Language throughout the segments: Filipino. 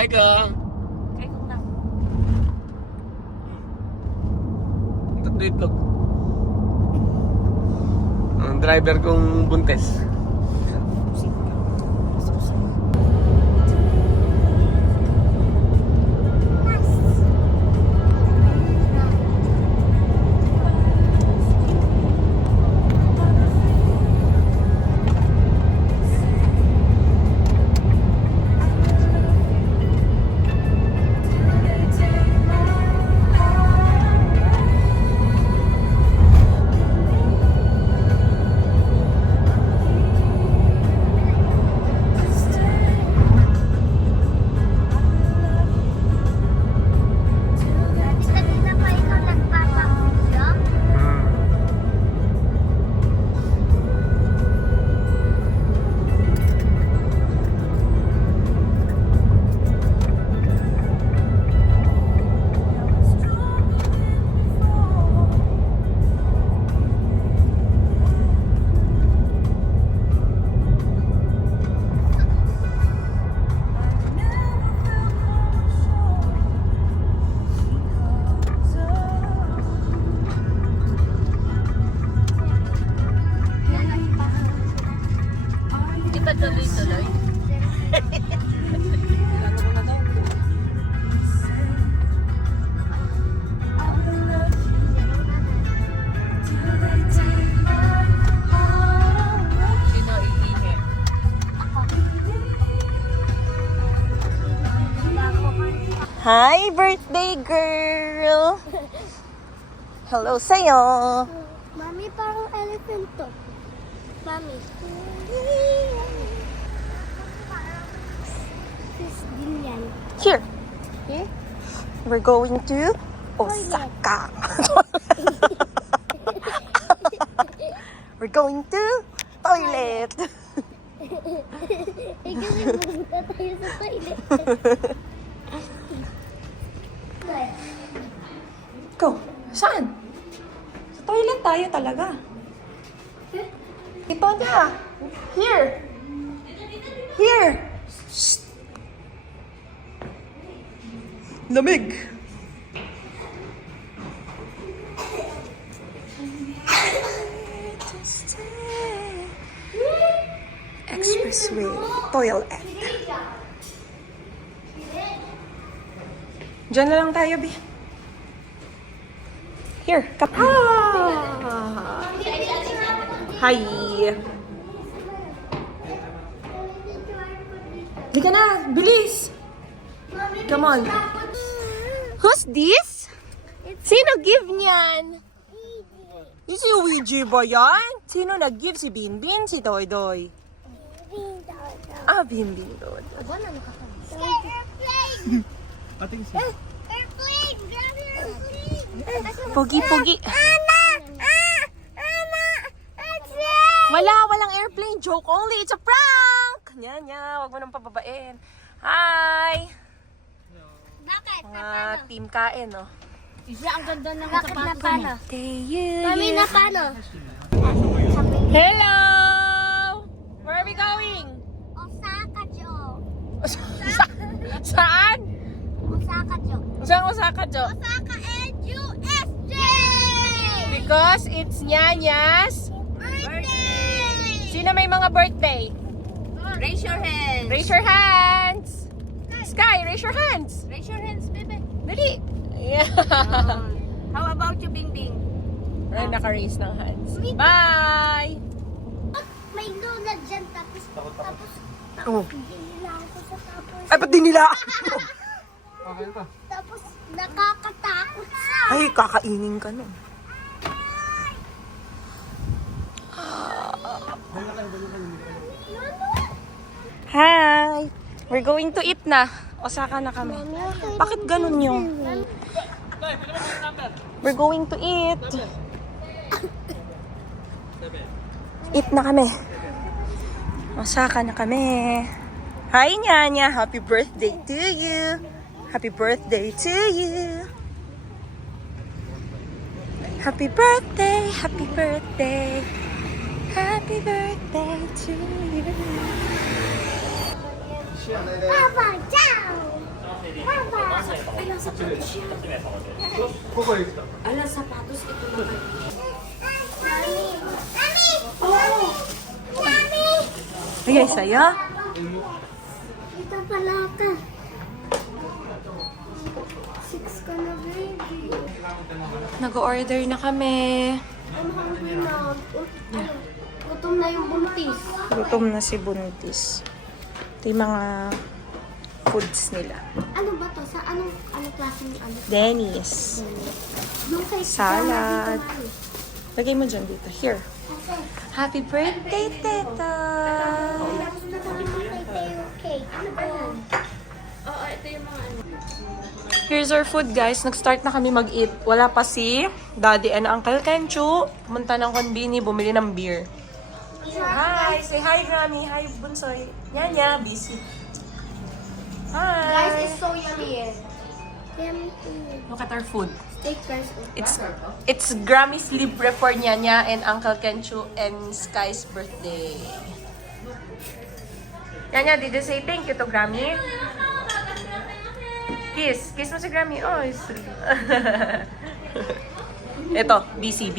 Hi ka. Kaya ko lang. Tatlo itlog. Ang driver kong buntes. Kanina pa ikaw nagpapakulo? Hindi pa tuloy-tuloy. Sino iihi? Hi, birthday girl! Hello sa'yo! Mami, parang elephant to. Mami. Fish din yan. Here, Eh? we're going to Osaka. We're going to toilet. Eh, kasi pumunta tayo sa toilet. Go. Saan? Sa toilet tayo talaga. Ito niya. Here. Here. Shh. Lamig. Expressway toilet. Diyan na lang tayo, Bi. Here, come. Hi. Di ka na, bilis. Come on. Who's this? Sino give niyan? Yung si Ouija ba yan? Sino nag-give? Si Binbin? Si Doydoy? Ah, Binbin doon. Airplane! Airplane! Airplane! Pogi-pogi. Ana! Walang airplane. Joke only. It's a prank! Nya, wag mo nang pababain. Hi! Bakit? Mga team kain, no? Isa ang ganda ng Bakit na paano? You. Mami, na paano? Hello! Where are we going? Osaka, Jo. Saan? Osaka, Jo. Saan Osaka, Jo? Osaka and USJ! Because it's Nyanya's. Birthday! Sino may mga birthday? Raise your hands. Raise your hands! Sky, raise your hands! Raise your hands, baby. Dali! Yeah. How about you, Bing Bing? Right, naka-raise ng hands. Bye! May lola dyan, tapos Oh. dinila ako sa tapos. Ay, ba't di nila? Tapos nakakatakot sa. Ay, kakainin ka nun. Hi! We're going to eat na. Osaka na kami. Bakit ganun yung? We're going to eat. Eat na kami. Osaka na kami. Hi, Nyanya. Happy birthday to you. Happy birthday to you. Happy birthday, happy birthday. Happy birthday to you. Papa, ciao! Ay, saya. Ito pala ka. 6 ka na, baby. Nag-order na kami. I'm hungry na. Gutom na yung buntis. Gutom na si Buntis. Ito yung mga foods nila. Ano ba to? Sa anong klaseng ano? Denny's. Yung kay Salad. Ano? Lagay mo dyan dito. Here. Happy birthday, Teta! Tapos na tayo kay Teo cake. Ano ba yan? Here's our food, guys. Nag-start na kami mag-eat. Wala pa si Daddy and Uncle Kenchu. Pumunta ng konbini, bumili ng beer. Hi! Say hi, Grammy. Hi, Bunsoy. Nyanya, busy. Hi! Guys, it's so yummy. Yummy. Look at our food. Steak rice. It's Grammy's libre for Nyanya and Uncle Kenchu and Sky's birthday. Nyanya, did you say thank you to Grammy? Kiss. Kiss mo si Grammy. Oh, sweet. Ito, busy.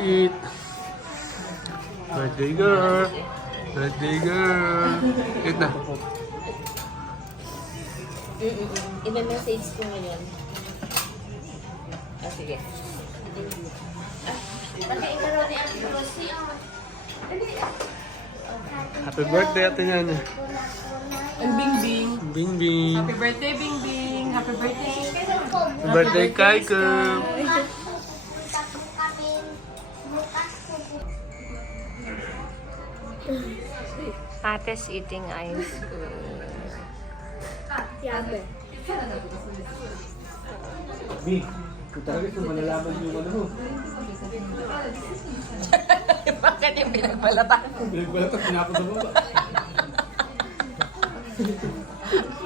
Eat. Birthday girl. Birthday girl. Eat na. I-message ko ngayon. Ah, sige. Pati ikaw ni Ate Rosie, Happy birthday, Ate Nyanya. And Bing Bing. Bing Bing. Happy birthday, Bing Bing. Happy birthday. Happy birthday, Kaiko. Tapos kami bukas po. Ate's eating ice cream. Yabe. Bing, kung talaga kung malalaman yung ano mo. Bakit yung pinagbalata? Balatak, pinapad mo ba?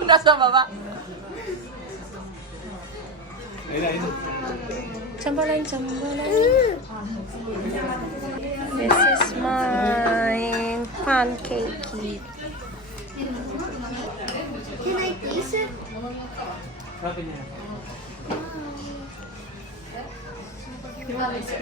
Nasa baba. Ayun. Chambalay. This is my pancake. Can I taste it? Sabi niya. Yummy.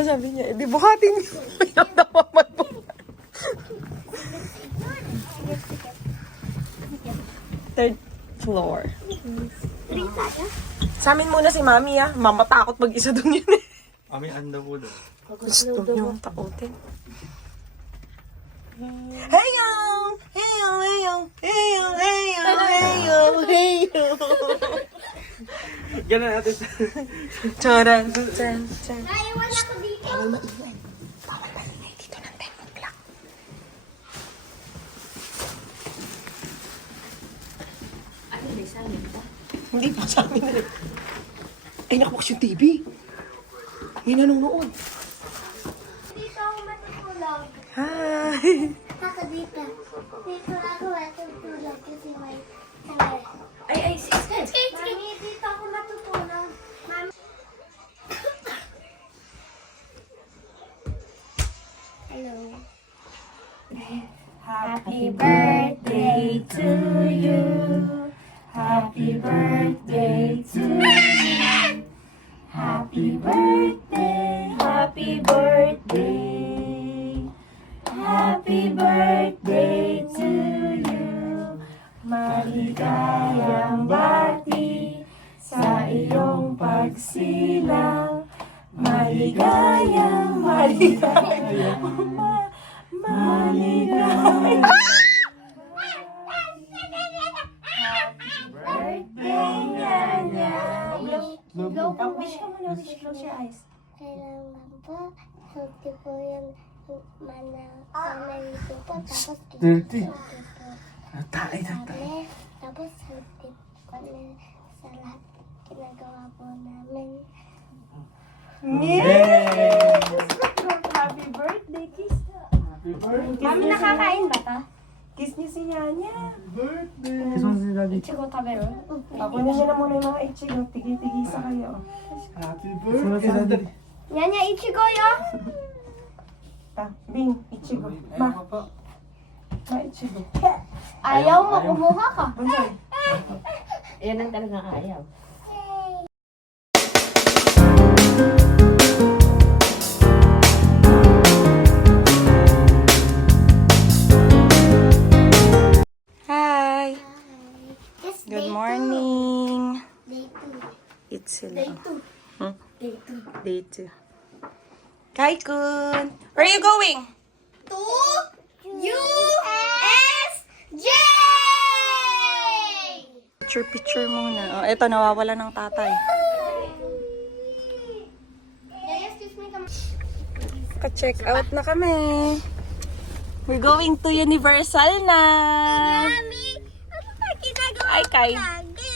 Sabi niya, di buhatin niyo yung napaman po. Third floor. Sa amin muna si Mami mamatakot mag-isa dun yun eh. Kami anda po doon. Gusto niyong takutin. Heyo! Ganun natin sa... Charan. Naiwan ako dito. Bawal maingay dito ng 10 o'clock. Ano, may salad ba? Hindi pa sa amin eh. Ay, nakabox yung TV. May nanonood. Dito ako matutulog. Hi! Ako dito. Dito ako matutulog kasi may... Ay, sis. Mami, dito ako matutulog. Mami. Hello. Happy birthday to you. Happy birthday to you. Happy birthday. Happy birthday. Happy birthday to you. Maligayang bati sa iyong pagsilang. Maligayang maligayang birthday, Nyanya. Wish ka muna, wish. Close your eyes. Kailangan po, healthy po yung family ko po. Tapos Dirty. healthy po. Tatay. Kami, tapos healthy po sa lahat ginagawa po namin. Yes! Happy birthday, kiss. Happy birthday. Mami, nakakain ba ta? Kiss niyo si Nyanya. Kiss mo si Daddy. Ichigo tabero? Kunin niyo na muna yung mga ichigo. Tigi-tigisa kayo. Happy birthday. Nyanya, ichigo yo! Bing, ichigo. Ma, ichigo. Ayaw mo, kumuha ka. Bunsoy. Yan ang talagang ayaw. Hi! Yes, Good morning! Day 2. It's sila. Day 2. Hmm? Day 2. Day 2. Kai-kun! Where are you going? To USJ! Picture muna. Oh, eto, nawawala ng tatay. Excuse me, Ka-check out na kami. We're going to Universal na. Mami, ano ba ginagawa Ay, Kai. lagi?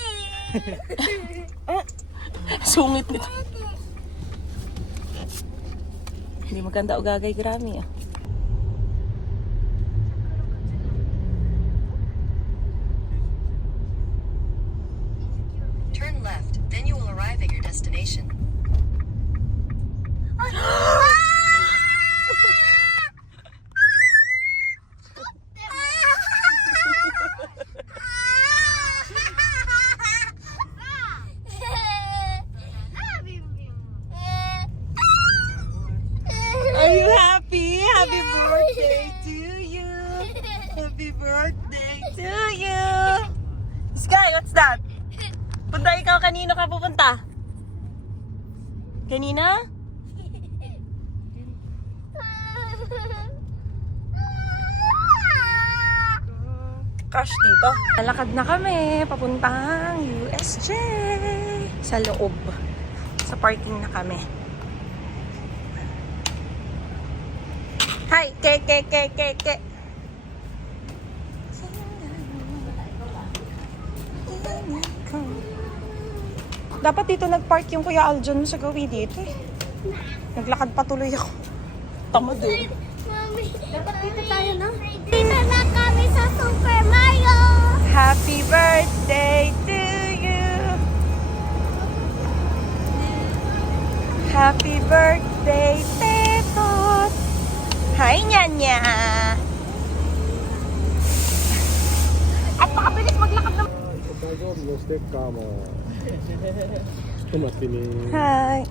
Sungit nito. Hindi maganda o gagay, Grammy ah. Turn left, then you will arrive at your destination. Are you happy? Happy birthday to you. Happy birthday to you. Sky, what's that? Punta ikaw, kanino ka pupunta? Kanina? Cash dito. Lalakad na kami, papuntang USJ. Sa loob. Sa parking na kami. Hi, ke. Dapat dito nag-park yung Kuya Aljon sa gawi dito eh. Naglakad patuloy ako. Tamad eh. Mami, dapat dito tayo, no? Dito na kami sa Super Mario! Happy birthday to you. Happy birthday, Tetot. Hi, Nyanya. At makabilis maglakad ng... 誕生日のステッカーも。ちょっと待ってね。 Hi.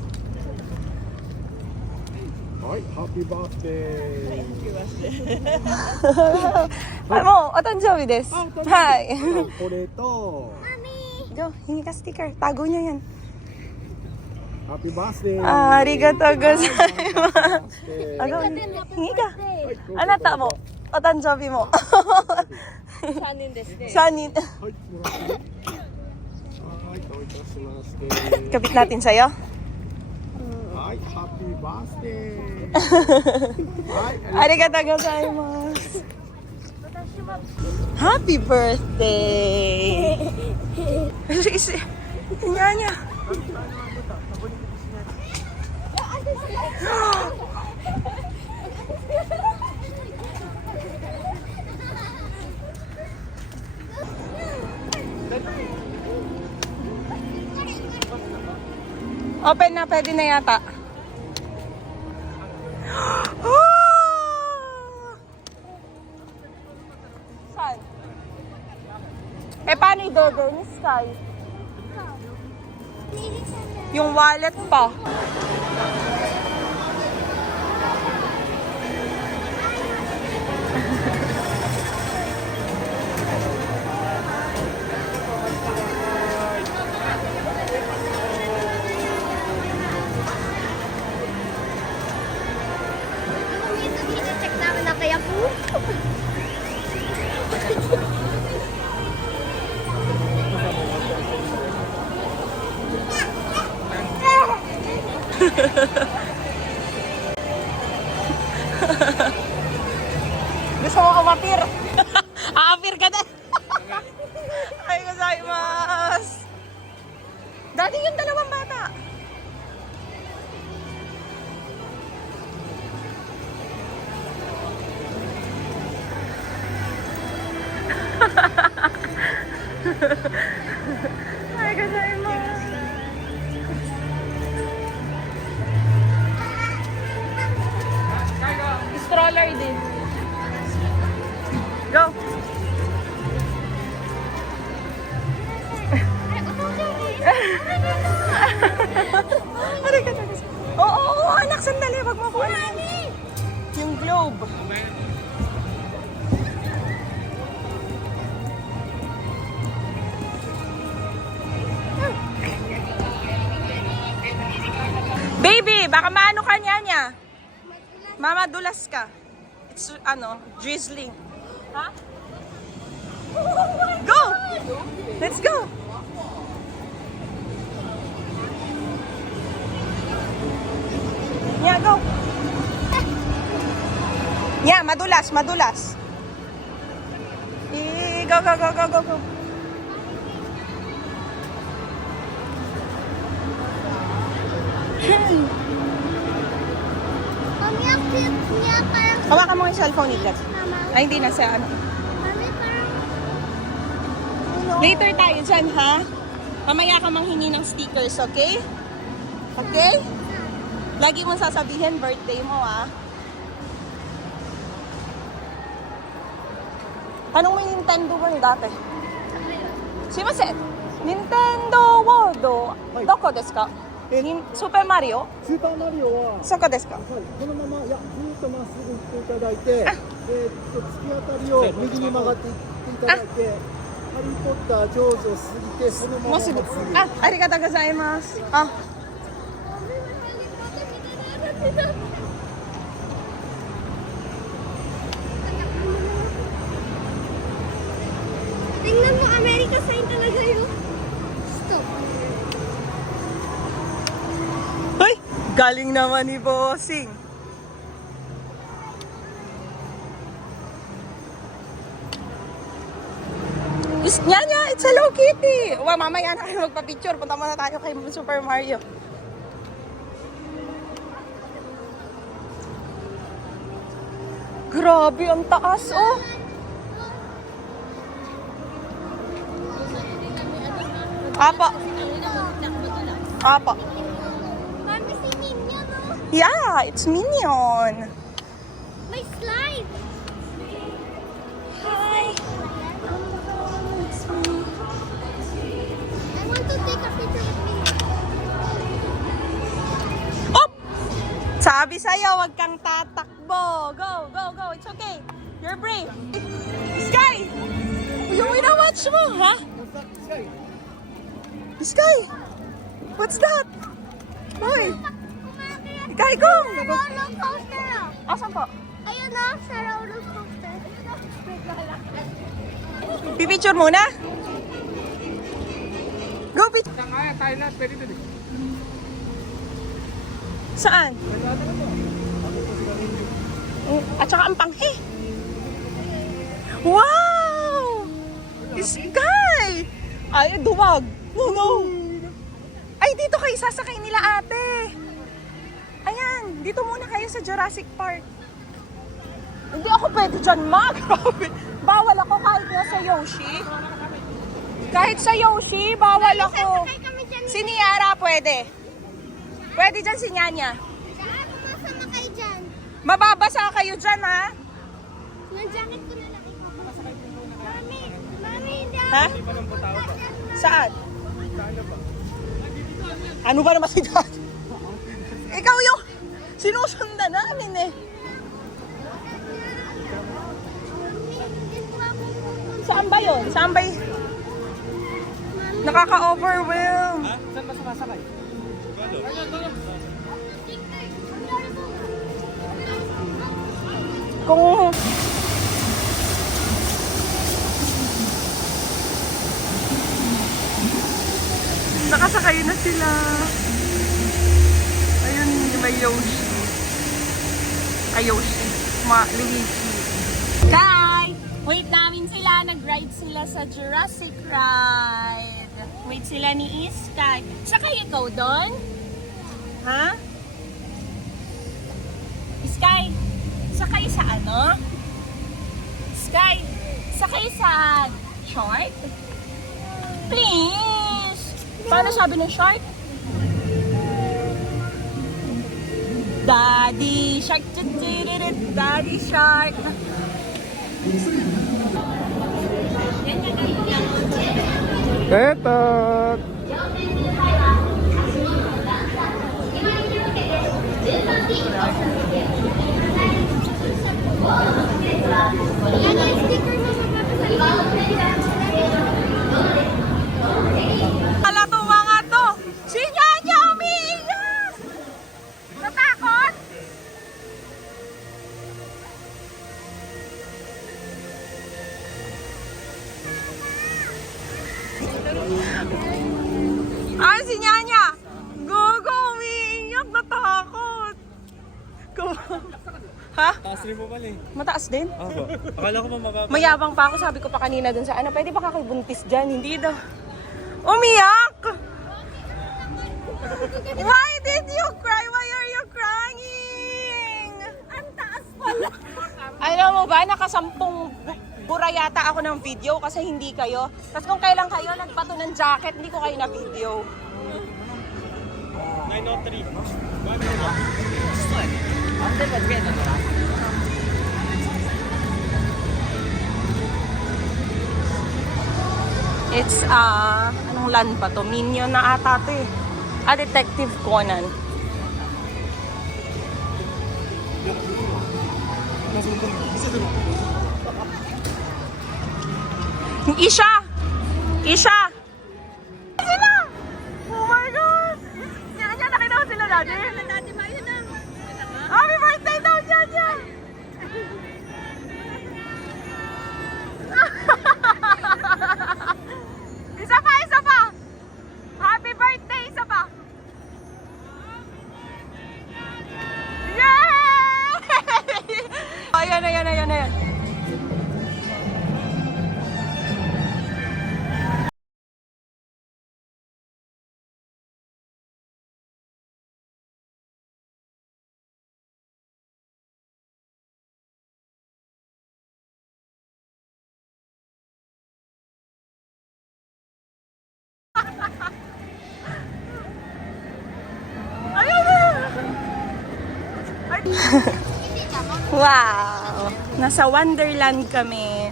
はい、ハッピーバースデー。 Ano, o tanjawi des. Hi. これと、 Jo, hingi ka sticker. Tago niyo yan. ハッピーバースデー。 Arigato gozaimasu. Ano, hingi ka. Anata mo. O tanjawi mo. Sanin desu ne. Sanin. はい、もらってね。はい、どういたしまして。 Kapit natin sa'yo. はい、ハッピーバースデー。はい、 Arigato gozaimasu. Happy birthday! Isi, Nyanya. Open na, pwede na yata. Saan? Eh, paano i-dede ni Sky? Yung wallet pa. Check namin na kaya po. Gusto mo umapir? Aapir ka din. Ay, gozaimasu. Daddy, yung dalawang bata. Ay, kasay mo. Stroller din. Go. Oo, anak, sandali. Wag mo ko yung globe. Baby, baka maano ka niya. Mamadulas ka. It's, drizzling. Ha? Go! Let's go! Yeah, go! Yeah, madulas. Go, go, go, go, go, go. Mami, ang cute niya. Parang Hawakan mo yung cellphone ni Dad. mama. Ay, hindi na sa ano. Mami, parang... Later tayo dyan, ha? Mamaya ka manghingi ng stickers, okay? Okay? Lagi mong sasabihin, birthday mo, ha? Anong may Nintendo mo yung dati? Sumimasen, Nintendo World, doko desu ka? Super Mario? スーパーマリオは、はい、 Soko desu ka? このままずっとまっすぐ行っていただいて、突き当たりを右に曲がっていっていただいて、ハリー・ポッター・ジョーズを過ぎて、そのままもうすぐ。まっすぐ。あ、ありがとうございます。あ、 Tingnan mo, America sign talaga yun. Stop. Hoy! Galing naman ni Bossing. Niya, it's Hello Kitty. Wow, mamaya na kayo magpa-picture. Punta muna tayo kay Super Mario. Grabe, ang taas, oh. Apa. Apa. Mami, si Minion, no? Yeah, it's Minion. May slide. Hi. I want to take a picture with me. Op! Sabi sa'yo, wag kang tatakbo. Go, go, go. It's okay. You're brave. Sky! Yung winawatch mo, ha? Sky! What's that? Hoy! Sky, go! Roller coaster. Asan po? Ayun na, sa roller coaster. Pipicture muna? Go, picture. Saan? At saka ang panghe. Wow! Sky! Ay, duwag. No. Ay, dito kayo sasakay nila ate. Ayan, dito muna kayo sa Jurassic Park. Hindi ako pwede dyan, ma. Grabe. Bawal ako kahit nga sa Yoshi. Kahit sa Yoshi, bawal ako. Sasakay kami dyan. Si Niara pwede. Pwede dyan si Nyanya. Saan sumasama kayo dyan? Mababasa kayo dyan, ha? Nang-jacket ko na lang. Mami, hindi Ha? Saan? Ano ba naman si Dad? Ikaw yung sinusundan namin eh. Saan ba yun? Saan ba yun? Nakaka-overwhelm. Saan ba sumasakay? Kung... Nakasakay na sila. Ayun, may Yoshi. Ay, Yoshi. Luigi. Hi! Wait namin sila. Nag-ride sila sa Jurassic Ride. Wait sila ni Sky. Sakay ikaw doon? Ha? Sky, sakay sa ano? Sky, sakay sa shark? Please! Paano sabi ng shark? Daddy shark, daddy shark. Tetot! Ala to mga to! Si Nyanya umiiyak! Natakot? Ah, si Nyanya! Gogo, umiiyak! Natakot! Ha? Taas rin mo pala eh. Mataas din? Opo. Akala ko mababa. Mayabang pa ako, sabi ko pa kanina dun sa ano, pwede ba kakibuntis dyan? Hindi daw. Umiyak! Why did you cry? Why are you crying? Ang taas pala. Alam mo ba, nakasampung bura yata ako ng video kasi hindi kayo. Tapos kung kailan kayo nagpato ng jacket, hindi ko kayo na video. 903. It's, anong land ba to? Minion na ata to eh. Detective Conan. Isha! Isha! Sila! Oh my God! Yan yan, nakita ko sila dati. Dati ba yun na? Happy birthday daw dyan yan! Isa pa, isa pa! Happy birthday, isa pa! Yay! Ayan, ayan, ayan, ayan. Wow! Nasa Wonderland kami.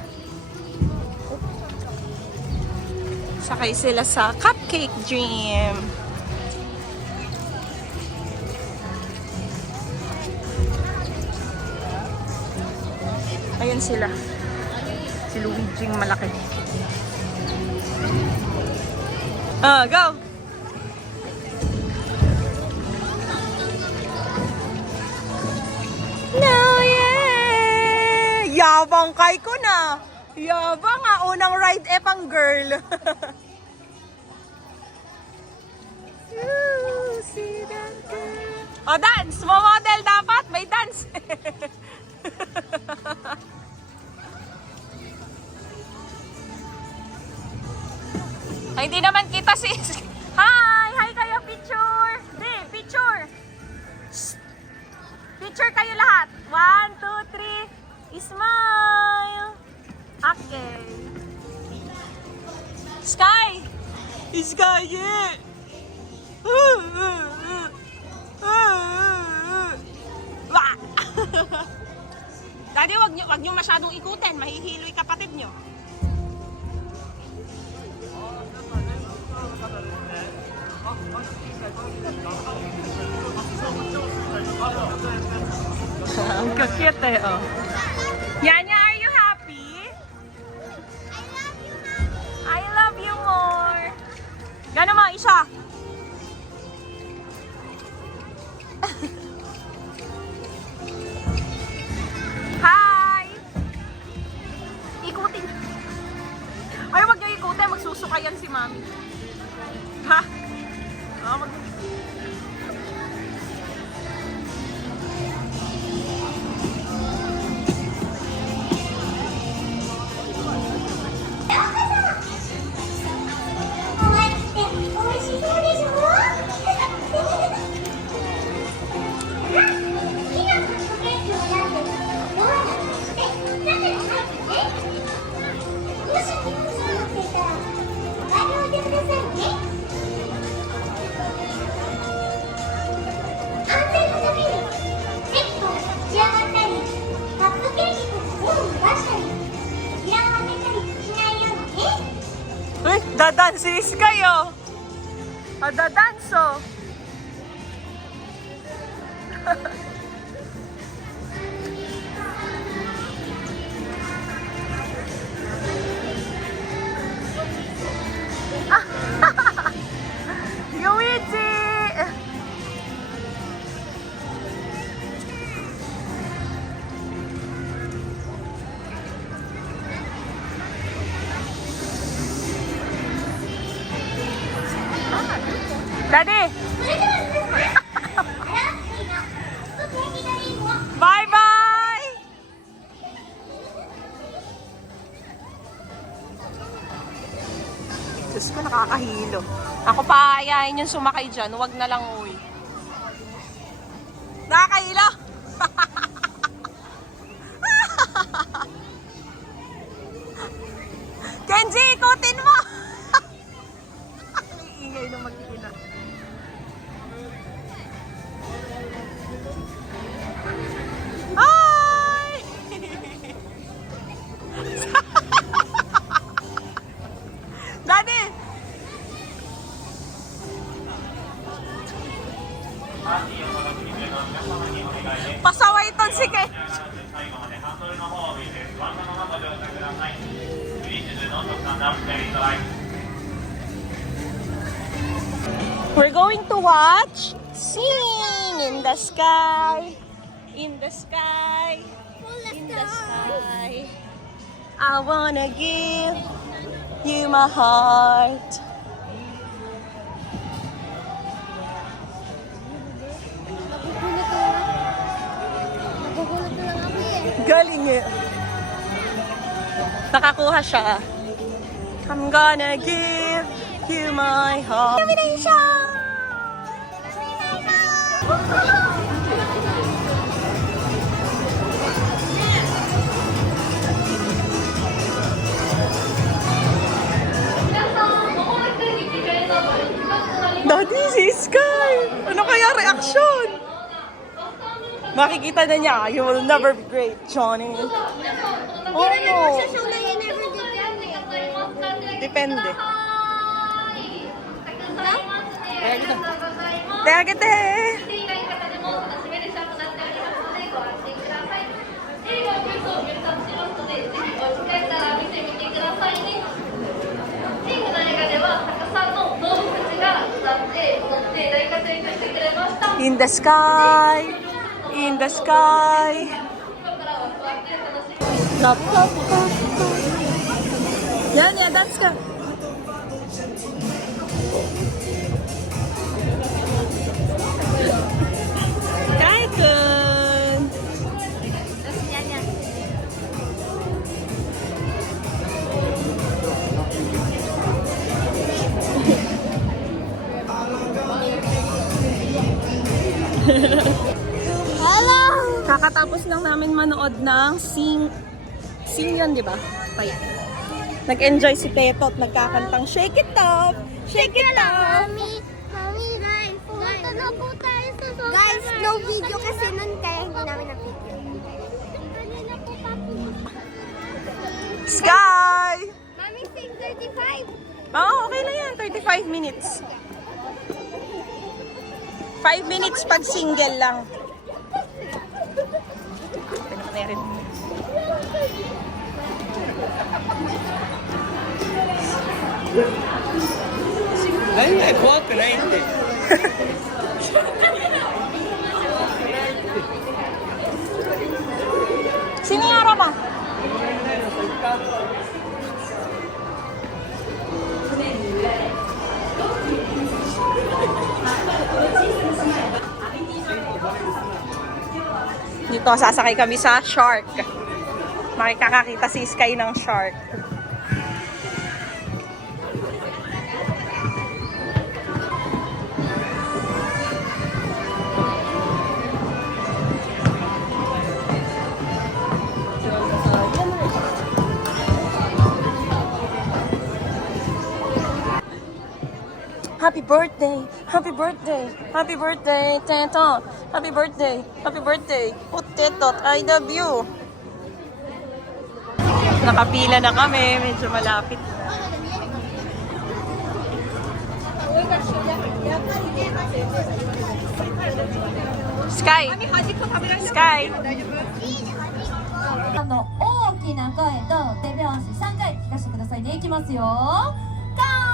Sakay sila sa Cupcake Dream. Ayun sila. Si Luigi yung malaki. Go! No, yeah! Yabang kay ko na. Yabang nga. Unang ride pang girl. You see that girl? Dance! Mo-model dapat. May dance. Ay, hindi naman kita sis. Hi! Hi kayo, picture! Di, picture! Picture kayo lahat. 1, 2, 3. Smile! Okay. Sky! Sky, yeah! Daddy, wag nyo masyadong ikutin. Mahihilo yung kapatid nyo. Ang cute eh, oh. Yanya, are you happy? I love you more. Gano'n mo, isa. Hi! Ikutin. Ay, wag niyo ikutin. Magsusukayan si mami. Ha? Nagda-dance si Sky, oh. Nagda-dance, oh. Luigi! Daddy! Bye-bye! Diyos ko, nakakahilo. Ako pa ayayin yung sumakay dyan. Huwag na lang, uy. Nakakahilo! Kenji, ikutin mo! Ang ingay na mag-ina. Hi! Daddy! Pasaway ito si Ken. We're going to watch Sing in the Sky. In the sky. In the sky. I wanna give you my heart. Nagugulat na lang ako eh. Galing eh. Nakakuha siya. I'm gonna give you my heart. Combination! Daddy, si Sky! Ano kaya reaksyon? Makikita na niya, you will never be great, Johnny. Oh, depende. Tegete! In the sky, in the sky. Tap, tap, tap, tap. Yan, yan, dance ka. Kaikun! Hello! Kakatapos lang namin manood ng Sing yun, di ba? Kaya. Nag-enjoy si Teto at nagkakantang Shake It Up! Shake It Up! Mami, guys, pumunta na po tayo sa super. Guys, no video kasi nun kaya hindi namin na-video. Kanina po papunta. Sky! Mami, sing 35. Oo, okay lang yan. 35 minutes. 5 minutes pag single lang. Pinakanerin.何が怖くないって。 Sino yung harapan? Dito, sasakay kami sa shark. Makikakakita si Sky ng shark. Happy birthday! Happy birthday! Happy birthday, Teto! Happy birthday! Happy birthday! Oh, Teto, I love you! Nakapila na kami, medyo malapit. Sky! Sky! の大きな声と手拍子3回聞かせてくださいね。いきますよ。こ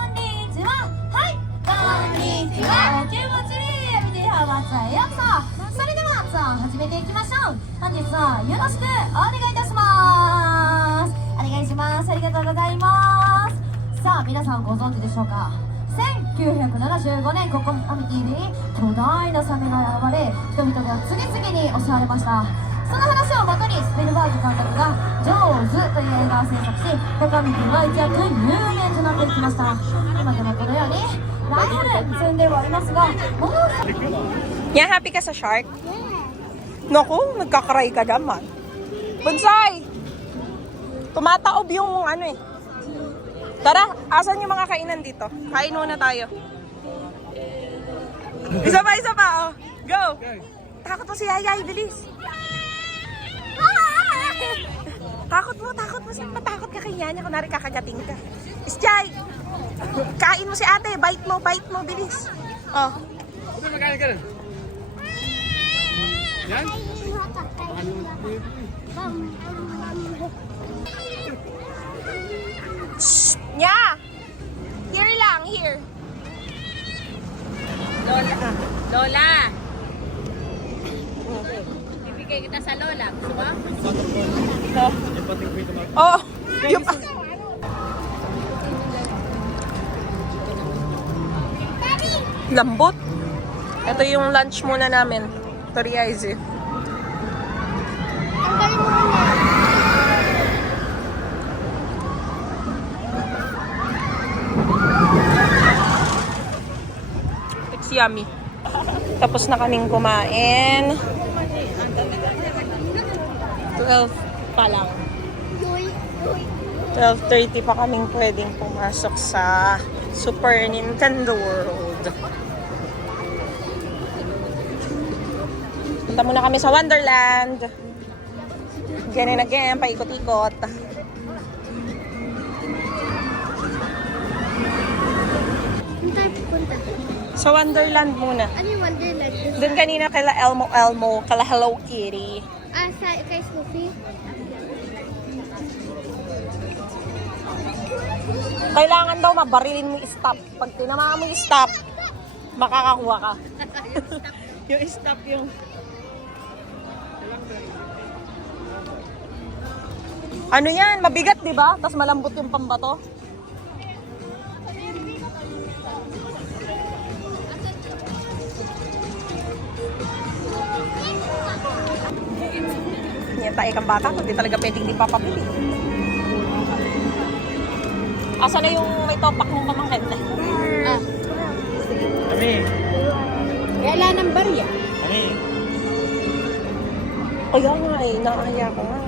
んにちは。はい。こんにちは。お気持ちいい。エビディハワツへようこそ。それではツアー始めていきましょう。本日はよろしくお願いいたします。お願いします。ありがとうございます。さあ皆さんご存知でしょうか。1975年ここアミティに巨大なサメが現れ、人々が次々に襲われました。その話をもとにスピルバーグ監督が「ジョーズ」という映画を制作し、ここアミティは一躍有名となっていきました。今でもこのようにライブ積んではありますが、もう Yan, happy ka sa shark? Naku, nagkakaray ka naman. Bonsai! Tumataob yung ano eh. Tara, asan yung mga kainan dito? Kain muna tayo. Isa pa, oh. Go! Takot mo si Yayay, bilis. Takot mo. Saan matakot ka kay Yana? Kunwari kakagating ka. Isjay! Kain mo si ate. Bite mo, bilis. Oh. Ito, magkano ka rin? Yan? Shh! Nya! Here lang, here. Lola! Bibigay kita sa Lola. Gusto ba? Oh! Yung... Lambot. Ito yung lunch muna namin. Toriaizi. It's yummy. Tapos na kaming kumain. 12 pa lang. 12:30 pa kaming pwedeng pumasok sa Super Nintendo World. Punta muna kami sa Wonderland. Again and again, paikot-ikot. Saan tayo pupunta? Sa Wonderland muna. Ano yung Wonderland? Doon kanina kala Elmo, kala Hello Kitty. Ah, kay Snoopy? Kailangan daw mabarilin mo yung stop. Pag tinamaan mo yung stop, makakakuha ka. Yung stop yung... Ano yan? Mabigat, di ba? Tapos malambot yung pambato. Yan tayo kang bata. Hindi talaga pwedeng di papapili. Asa na yung may topak mong pamangkin? Kami. Kailan ng barya? Kami. Kaya nga eh, naaya ko nga.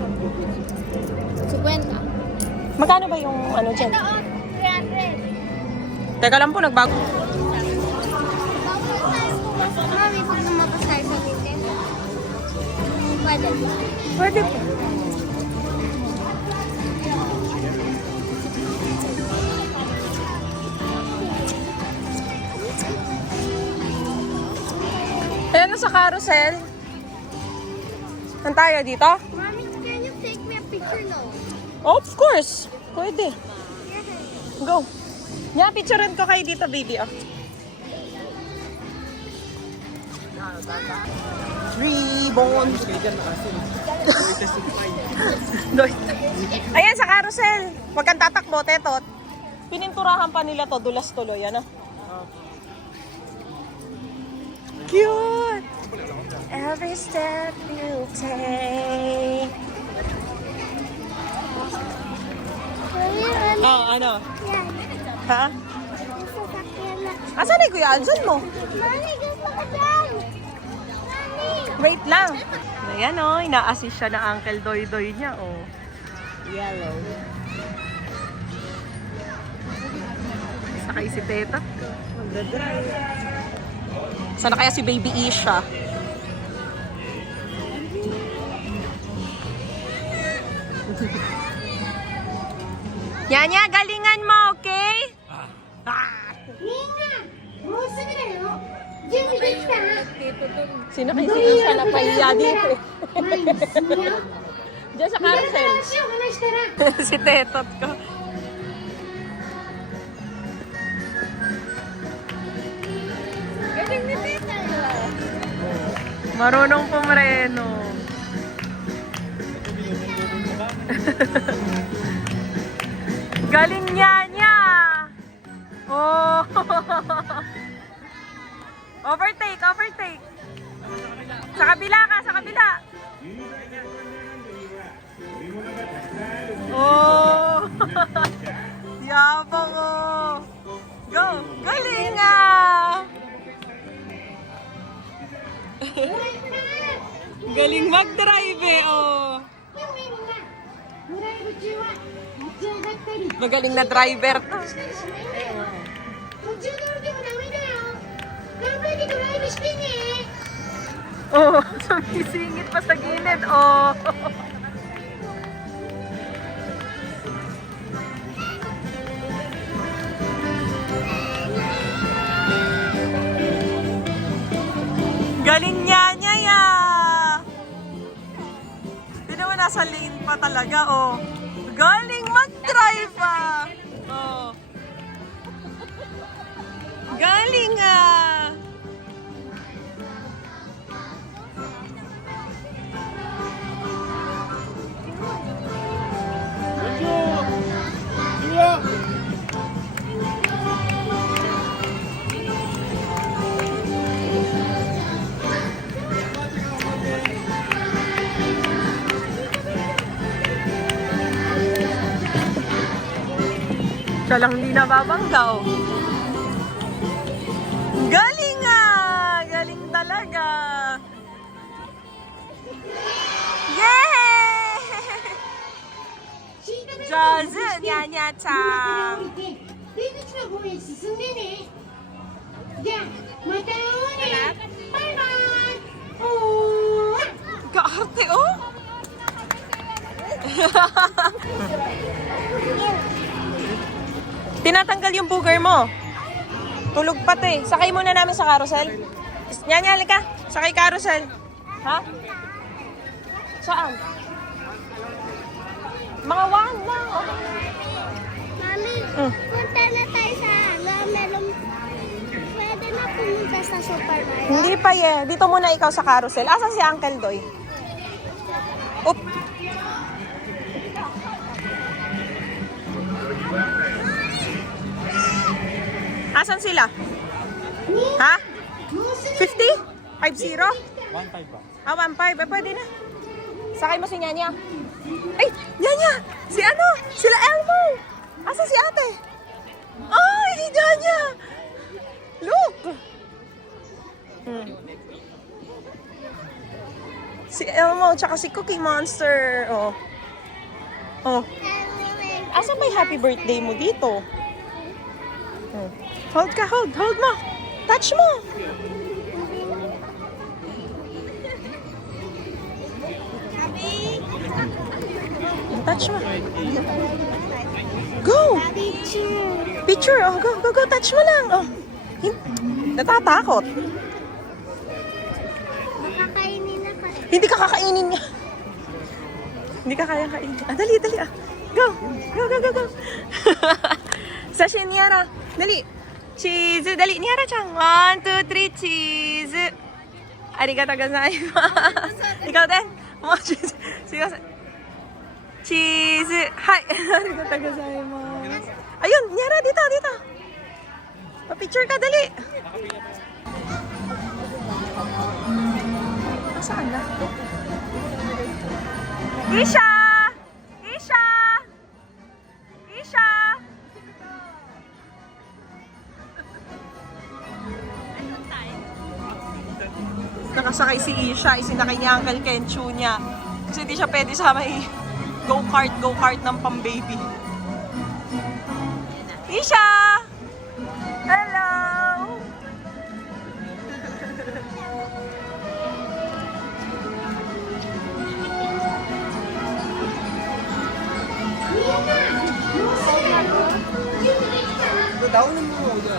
50. Magkano ba yung ano dyan? Ito, 300. Teka lang po, nagbago. Bawal tayo pumasok. Mami, pag lumabas tayo sa Nintendo. Pwede. Pwede po. Ayan na sa carousel. Saan tayo dito? Mami, can you take me a picture now? Of course. Pwede. Go. Nya, picturean ko kayo dito, baby. Oh. Ribbon. Ayan, sa carousel. Huwag kang tatakbo, tetot. Pininturahan pa nila to, dulas tuloy, ano? Cute! Every step you take. Oh, ano? Yan. Ha? Yung sasakyan na. Asan na Kuya Anson mo? Mami, gusto ko dyan. Mami. Wait lang. Ayan o, ina-assist siya ng Uncle Doy-Doy niya o. Yellow. Sakay si Teta. Sana kaya si Baby Isha? Yanya, galingan mo, okay? Ah. みんな、もうすぐだよ。Sino kayo si Isha na pahiya dito? Diyan sa carousel. Si Tetot ko. Galing ni Tita. Marunong pumreno. Galing niya. Oh. Overtake. Sa kabila ka, sa kabila. Oh. Yabang oh. Go. Galing ah. Galing mag-drive eh, oh. Magaling na driver to. Oh, sumisingit pa sa gilid, oh. Galing niya. Hindi naman nasa lane pa talaga, oh. Galing mag-drive, ah. Oh. Galing, ah. Siya lang hindi nababangga, oh. Galing ah! Galing talaga! Yay! Jozu! Nya-nya-chan! Kaarte, oh! Tinatanggal yung booger mo. Tulog pa to eh. Sakay muna namin sa carousel. Nya-nya, halika. Sakay carousel. Ha? Saan? Mga 1 lang. Okay. Mami, punta na tayo sa pwede na pumunta sa supermarket. Hindi pa eh. Dito muna ikaw sa carousel. Asan si Uncle Doy? Oop. Asan sila? Ha? 50? 50? 1.5 ba? Ah, 1.5. Pwede na. Sakay mo si Nyanya. Ay, Nyanya! Si ano? Sila Elmo! Asan si ate? Ay, si Nyanya! Look! Si Elmo, tsaka si Cookie Monster. Oh. Oh. Asan may happy birthday mo dito? Oh. Hold ka, hold mo. Touch mo. Touch mo. Go. Picture. Oh, go. Touch mo lang. Oh. Natatakot. Nakakainin na kasi. Hindi ka kakainin niya. Hindi ka kaya kainin. Ah, dali. Ah. Go. Sa Niara. Dali. Cheese. Dali, Niara-chan. 1, 2, 3, cheese. Arigatou gozaimasu. Ikaw din. Mo, cheese. Sige. Cheese. Hi. Arigatou gozaimasu. Ayun, Niara, dito. Pa-picture ka, dali. Saan na? Isha! Nakasakay si Isha, isinakay niya Uncle Kenchu niya. Kasi hindi siya pwede sa may go-kart ng pang-baby. Isha! Hello! 나오는 거 어디야?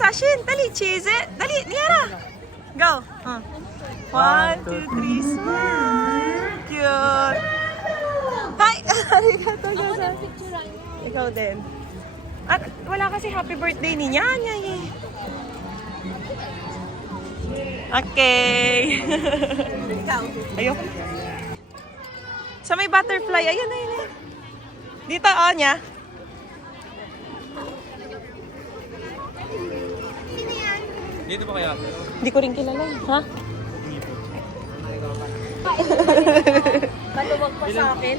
isa. Shin, dali, cheese it. Dali, Niara. Go. 1, 2, 3, smile. Cute. Hi! Arigato gozaimasu. Ikaw din. At wala kasi happy birthday ni Nyan. Okay. Ayoko. Sa may butterfly, ayun. Dito, niya. Dito ba kaya? Hindi ko rin kilala. Ha? Maluwag pa sa akin.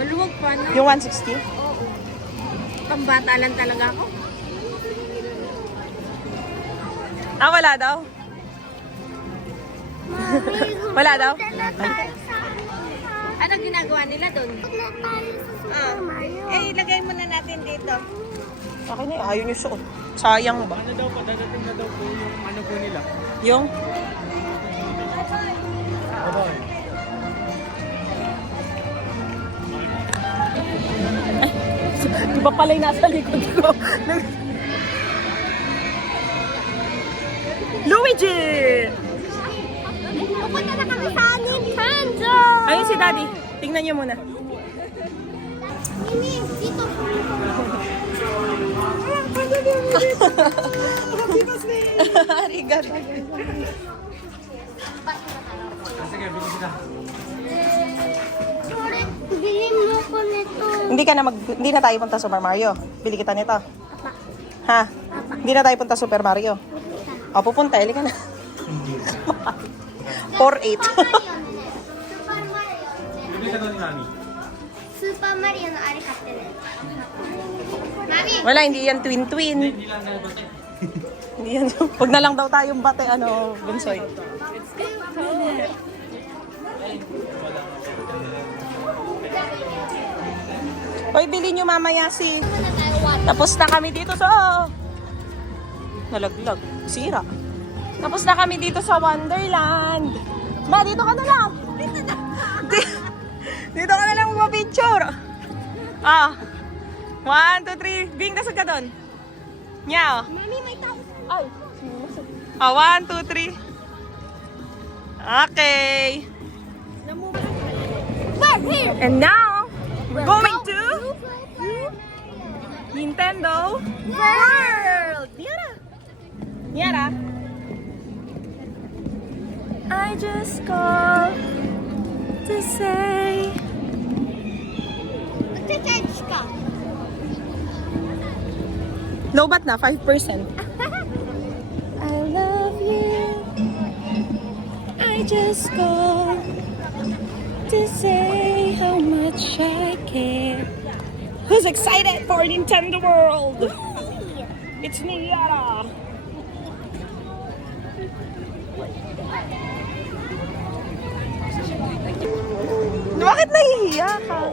Maluwag pa na. Yung 160? Pambata lang talaga ako. Wala daw. Wala daw? Ano ginagawa nila doon? Ilagay muna natin dito. Okay na, ayaw niyo suot. Sayang ba? Ano daw po? Dadating na daw po yung ano po nila. Yung? Iba pala yung nasa likod ko. Luigi! Pupunta na kami sa Nintendo! Ayun si Daddy. Tingnan niyo muna. Mimi, dito. Arigato. Sige, bilis na. Bilhin mo ko nito. Hindi na tayo punta Super Mario. Bili kita nito. Ha? Hindi na tayo punta Super Mario. Pupunta. Ili ka na. 4-8. Bilis na doon ni Mami. スーパーマリオのあれ買ってね。マミ Wala, hindi yan twin-twin. Hindi lang na ba? Hindi yan. Huwag na lang daw tayong bate, bunsoy. Hoy, bilhin nyo mamaya si... Tapos na kami dito sa... Nalaglag. Sira. Tapos na kami dito sa Wonderland. Ma, dito ka na lang. Dito ka na lang magpa-picture. 1, 2, 3. Bing, nasaan ka doon? Nya. Mami, may tao. Ay. 1, 2, 3. Okay. We're here. And now, we're going to Nintendo World. Niara. Niara. I just called to say Magcha-charge ka. lobat na 5%. I love you. I just called to say how much I care. Who's excited for Nintendo World? It's Niara. Bakit nahihiya ka?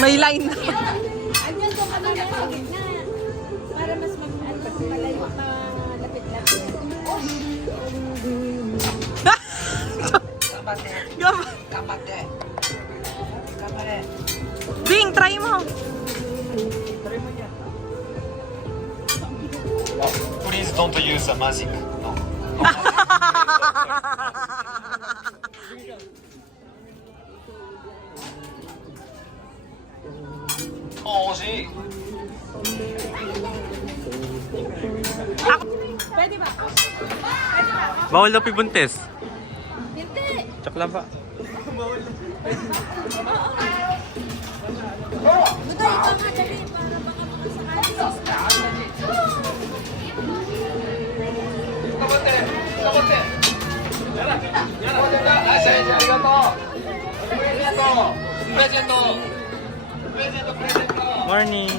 May line na. Andyan ko kami na sa gitna. Para mas malapit-lapit. Bing, try mo. Please don't use the magic. No. Oh, 惜しい。 Bawal daw pibuntes. Hindi. Chok lang pa. Butoy ka nga dali para baka makasakali. Morning.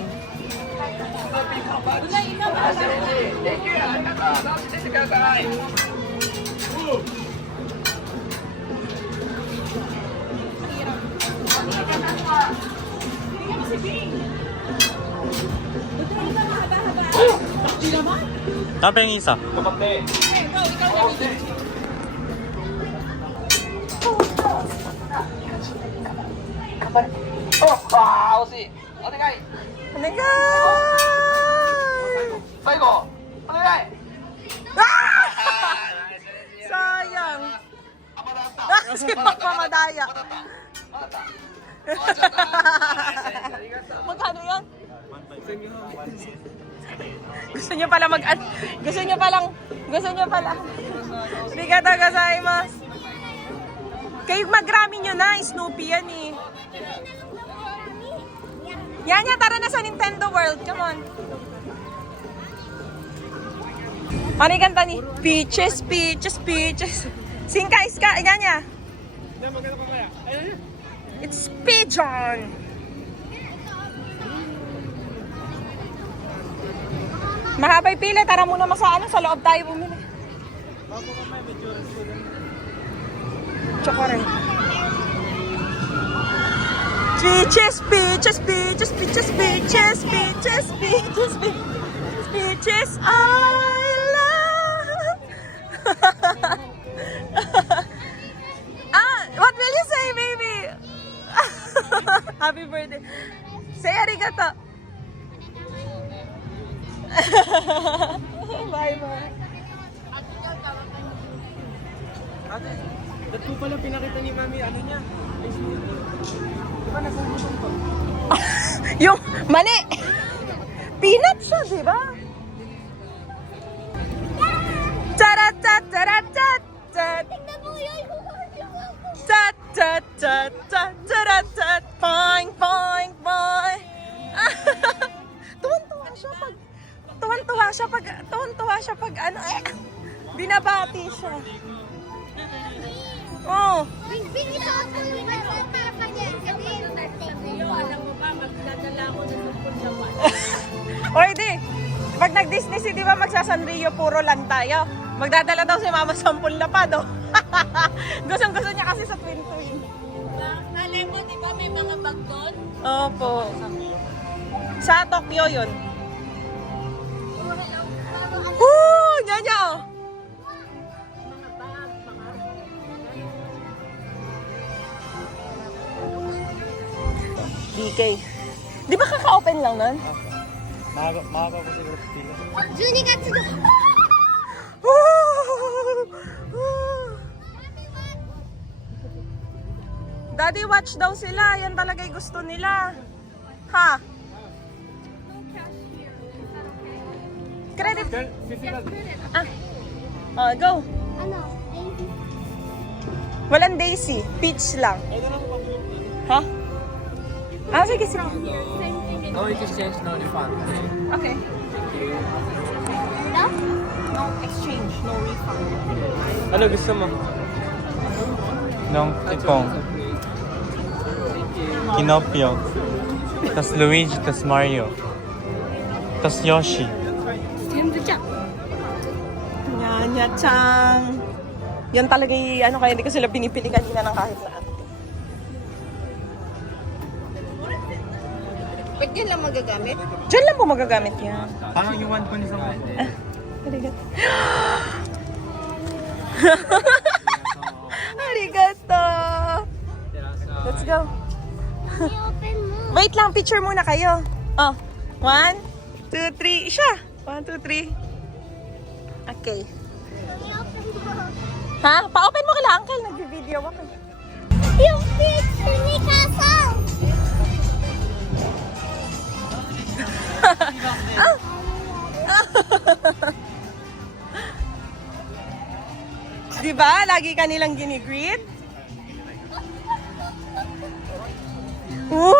Tapos yung isa. Ano ka? 最後お願い Sayang. Si Papa madaya. Magkano yan? Gusto niyo pala gusto niyo pala. Arigatou gozaimasu. Kayo magrami nyo na, Snoopy yan eh. Yan, tara na sa Nintendo World. Come on. Ano yung kanta ni? Peaches, peaches, peaches. Singka, iska, yan. It's pigeon. Mahabay pila, tara muna sa loob tayo bumili. Chocolate. Peaches, peaches, peaches, peaches, peaches, peaches, peaches, peaches, I love. What will you say, baby? Happy birthday. Say arigato. Bye. Ate, ba't po pala pinakita ni Mami ano niya? Di ba nagugutong ko? Yung mani. Peanut siya, di ba? Taratat, taratat, tat. Tingnan mo yun. Tat, tat, tat, tat, taratat. Boing, boing, boing. Tuwan-tuwa siya pag ano binabati siya. Oh. Bigyan ako yung para pa niya. Alam mo ba, magdadala ako ng 10 naman. Oy, di. Pag nag-Disney City, di ba magsa-Sanrio puro lang tayo? Magdadala daw si Mama 10 na pa, do. Gustong-gusto niya kasi sa Twin Twin. Nalay mo, di ba may mga bag doon? Opo. Sa Tokyo yun. Woo! Nyanya! DK. Di ba kaka-open lang nun? Mahaba po siguro pila. 12月の Daddy, watch daw sila. Yan talaga yung gusto nila. Ha? Credit. Go. ano? Walang Daisy. Peach lang. Ha? Sige. No exchange, no refund. Okay. No exchange, no refund. Ano gusto mo? Nung tipong. Kinopio. Tas Luigi, tas Mario. Tas Yoshi. Nyanya-chan. Yan talaga yung kaya hindi ko sila pinipili kanina ng kahit na ano. Pwede yan lang magagamit? Diyan lang po magagamit yan. Parang yung one po ni Samuel. Arigato. Arigato. Let's go. I-open mo. Wait lang, picture muna kayo. 1, 2, 3. Siya. 1, 2, 3. Okay. I-open mo. Ha? Pa-open mo kala, Uncle. Nag-video ako. Yung picture ni Kasal. Diba? Lagi ka nilang ginigreet? Woo!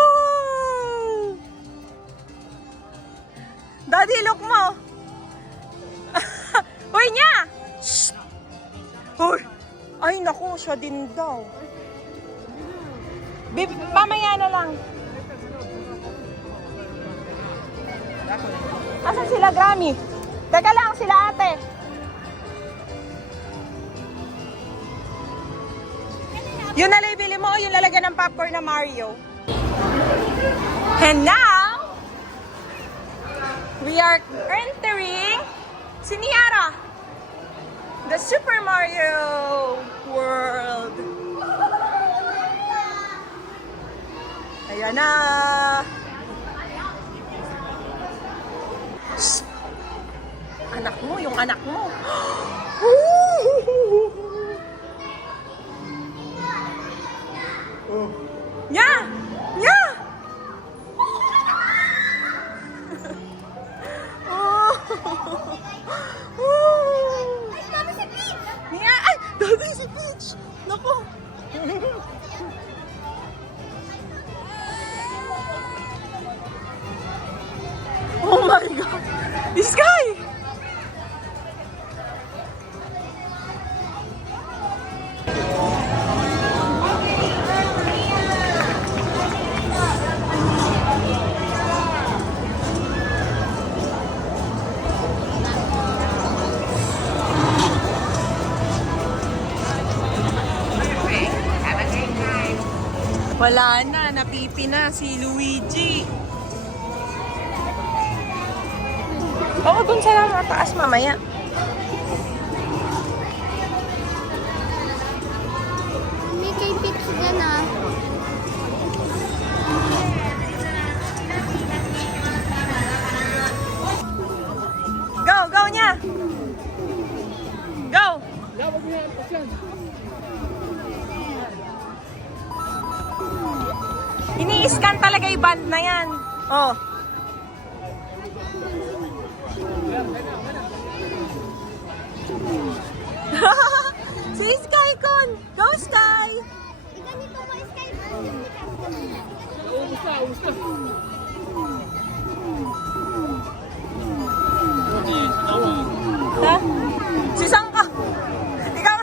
Daddy, look mo. Uy, niya! Shh! Uy! Ay, naku, siya din daw. Mamaya na lang. Asan sila, Grammy? Teka lang, sila ate. Yun na lang bili mo o yung lalagyan ng popcorn na Mario? And now, we are entering Siniara, the Super Mario World. Ayan na. Shh. Anak mo, yung anak mo. Yeah! Yeah! Ay, dami si Peach! Yeah! Ay! Dati si Peach! Naku! Oh my God! This guy! Wala na, napipi na si Luigi. Oo, dun sa taas mamaya. May kay Peach dyan ah. Go, go niya! Go! Ini-scan talaga yung band na yan. Oh. Si Sky Con! Go Sky! Ganito mo, Sky. Ha? Si Sangka! Ikaw!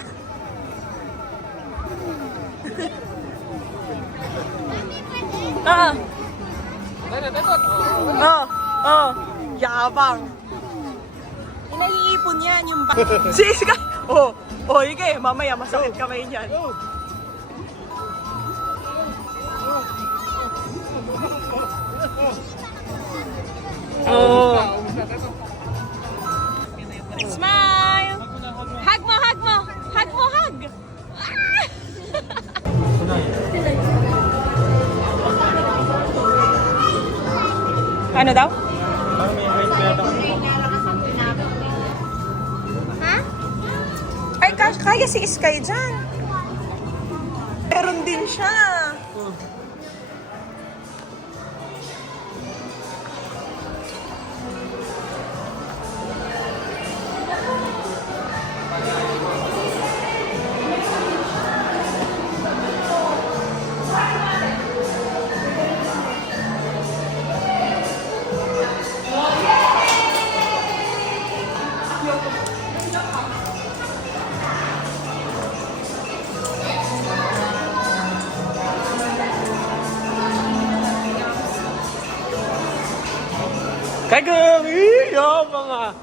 Ah! Oh! Oh! Yabang! Inaiipon yan yung Si Sky! Oh! Oh, ike! Mamaya masakit kamay niyan. Oh! Smile! Hug mo, hug mo! Hug mo, hug! Ano daw? Parang may height pa yata. Ha? Ay, kaya si Sky dyan. Meron din siya. Kagam! Iyo, mga!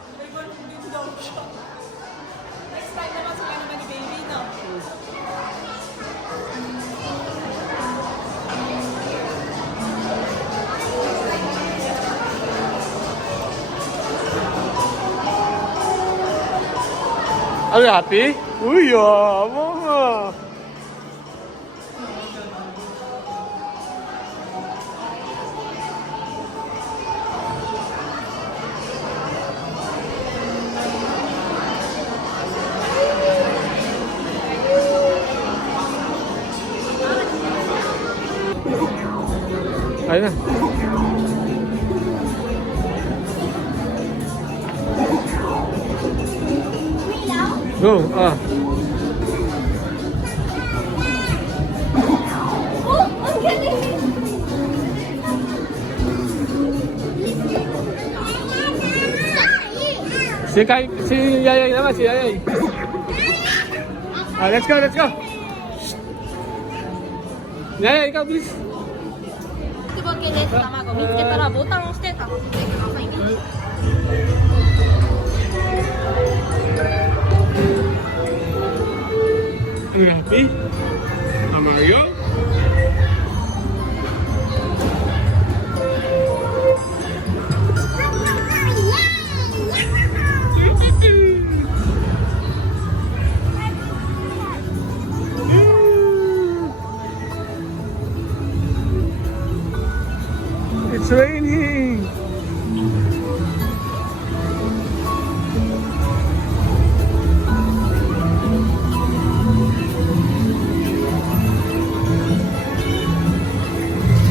Are you happy? Uy, mga! Ayun na. Go, ah. Oh, ang galing! Si Yayay naman, si Yayay. Ah, let's go, let's go. Yayay, ikaw, please. というわけで卵見つけたらボタンを押して食べてくださいね。 Are you happy? Mario? It's raining.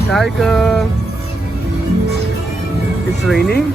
Tiger. It's raining.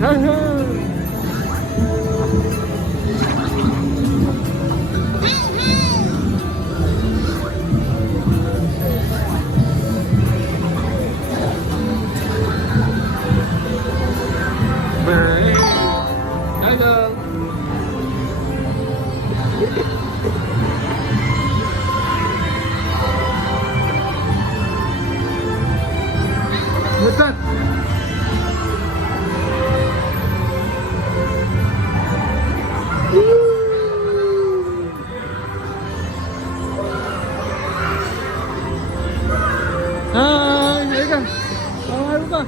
Tiger. What's that? Hi, here you go. Oh, here we go.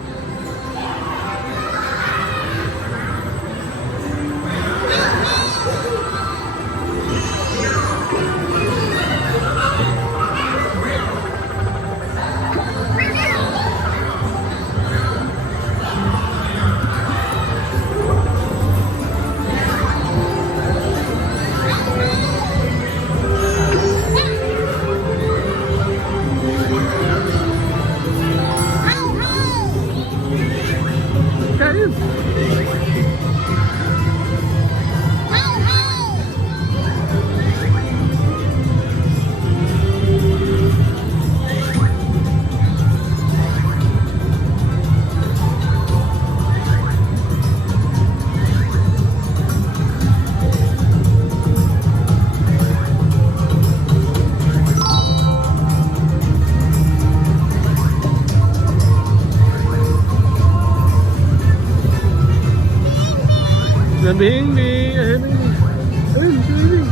Bing-bing, ayun, ayun, ayun.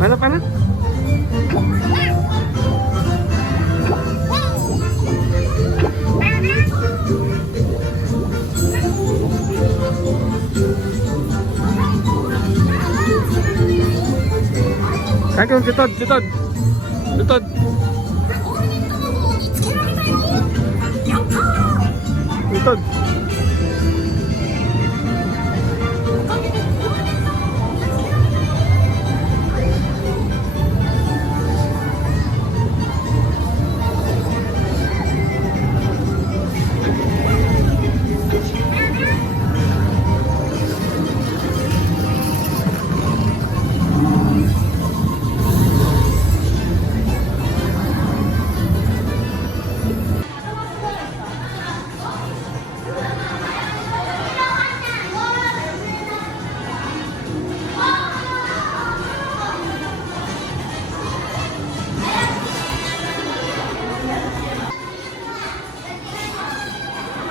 Mana pana? Kakak jutod, jutod, jutod. Jutod.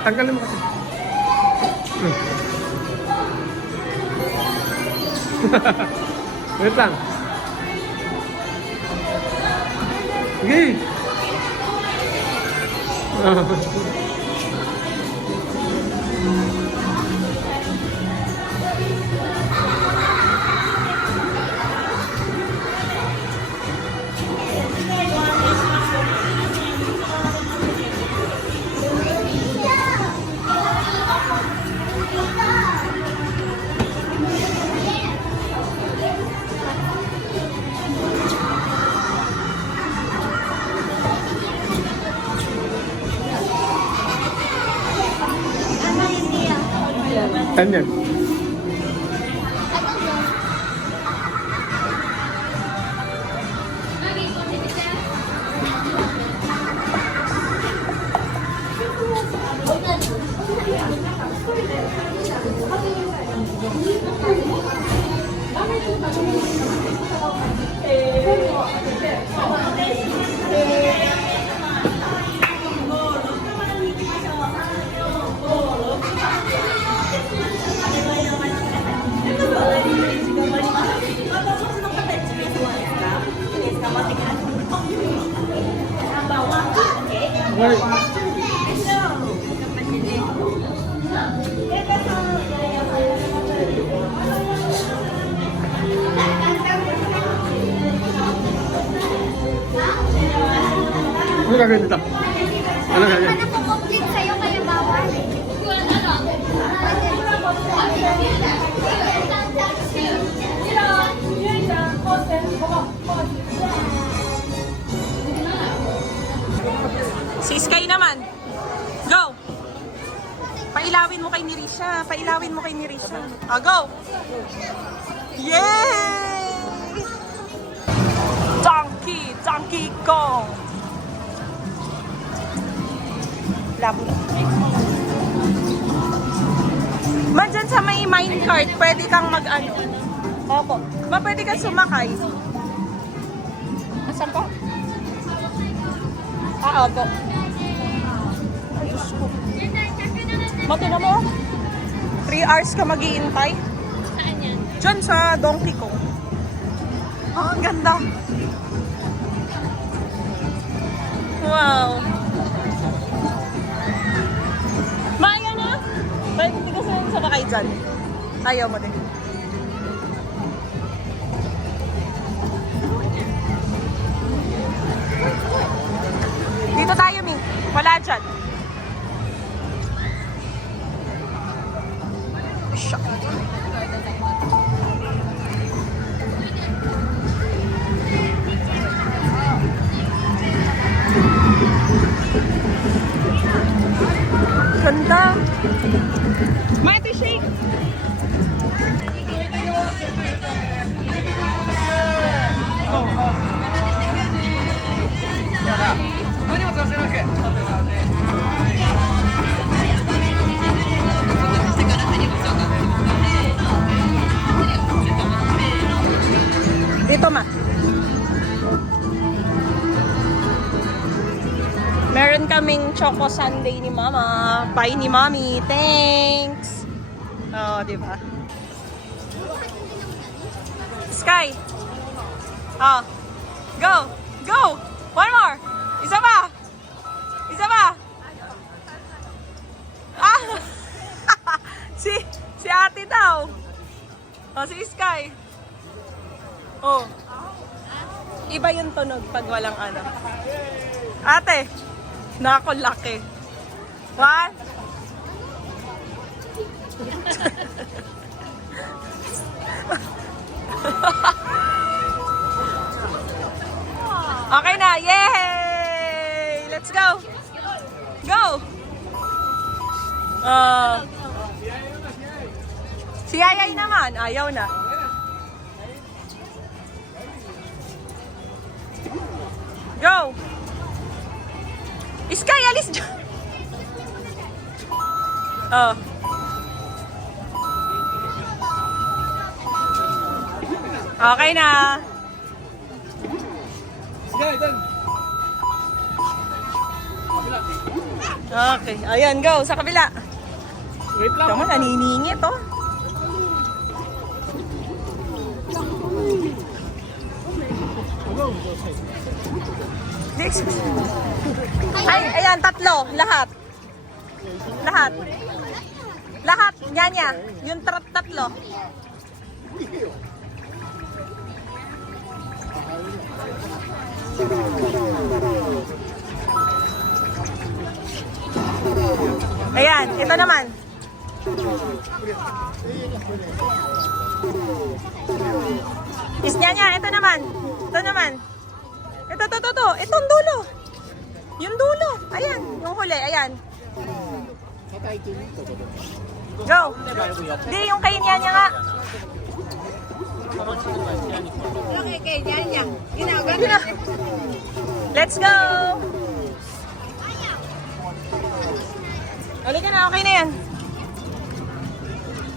Tanggalin mo kasi. Wait lang. Sige. Ano yan? Ano gagawin dito? Ano gagawin? Ano po complete sa'yo kaya bawal? Si Sky naman. Go! Pailawin mo kay Nirisha. Pailawin mo kay Nirisha. Ah, go! Yay! Donkey! Donkey Kong! Labo na. Man, dyan sa may minecart, pwede kang mag-ano. Opo. Ma, pwede kang sumakay. Asan po? Ah, opo. Ay, Diyos ko. Matina mo? 3 hours ka mag-iintay? Saan yan? Diyan sa Donkey Kong. Ah, ang ganda. Wow. Maya na? Ba't hindi ka sumakay dyan? Ayaw mo din. Dito tayo, Mi. Wala dyan. Shut. Ganda. Mighty shake. Dito, ma. Meron kaming choco sundae ni Mama. Bye ni Mommy. Thanks. Oh, di ba? Sky. Oh. Go. Go. One more. Isa pa. Isa pa. Ah. si ate daw. Oh, si Sky. Oh. Iba yung tunog pag walang ano. Ate. Nako, laki. 1. Okay na. Yay! Let's go. Go. Si Yayay naman. Ayaw na. Go. Sky, alis dyan. Oh. Okay na. Okay. Ayan, go. Sa kabila. Wait lang. Tama, naniningit, oh. Next. Ay, ayan, tatlo. Lahat. Lahat. Lahat. Nyanya. Yung tatlo. Ayan, ito naman. Nyanya, ito naman. Ito naman. Ito. Itong dulo. Yung dulo. Ayan, yung huli. Ayan. Go! Di, yung kay niya nga. Sige na. Let's go! Halika na, okay na yan.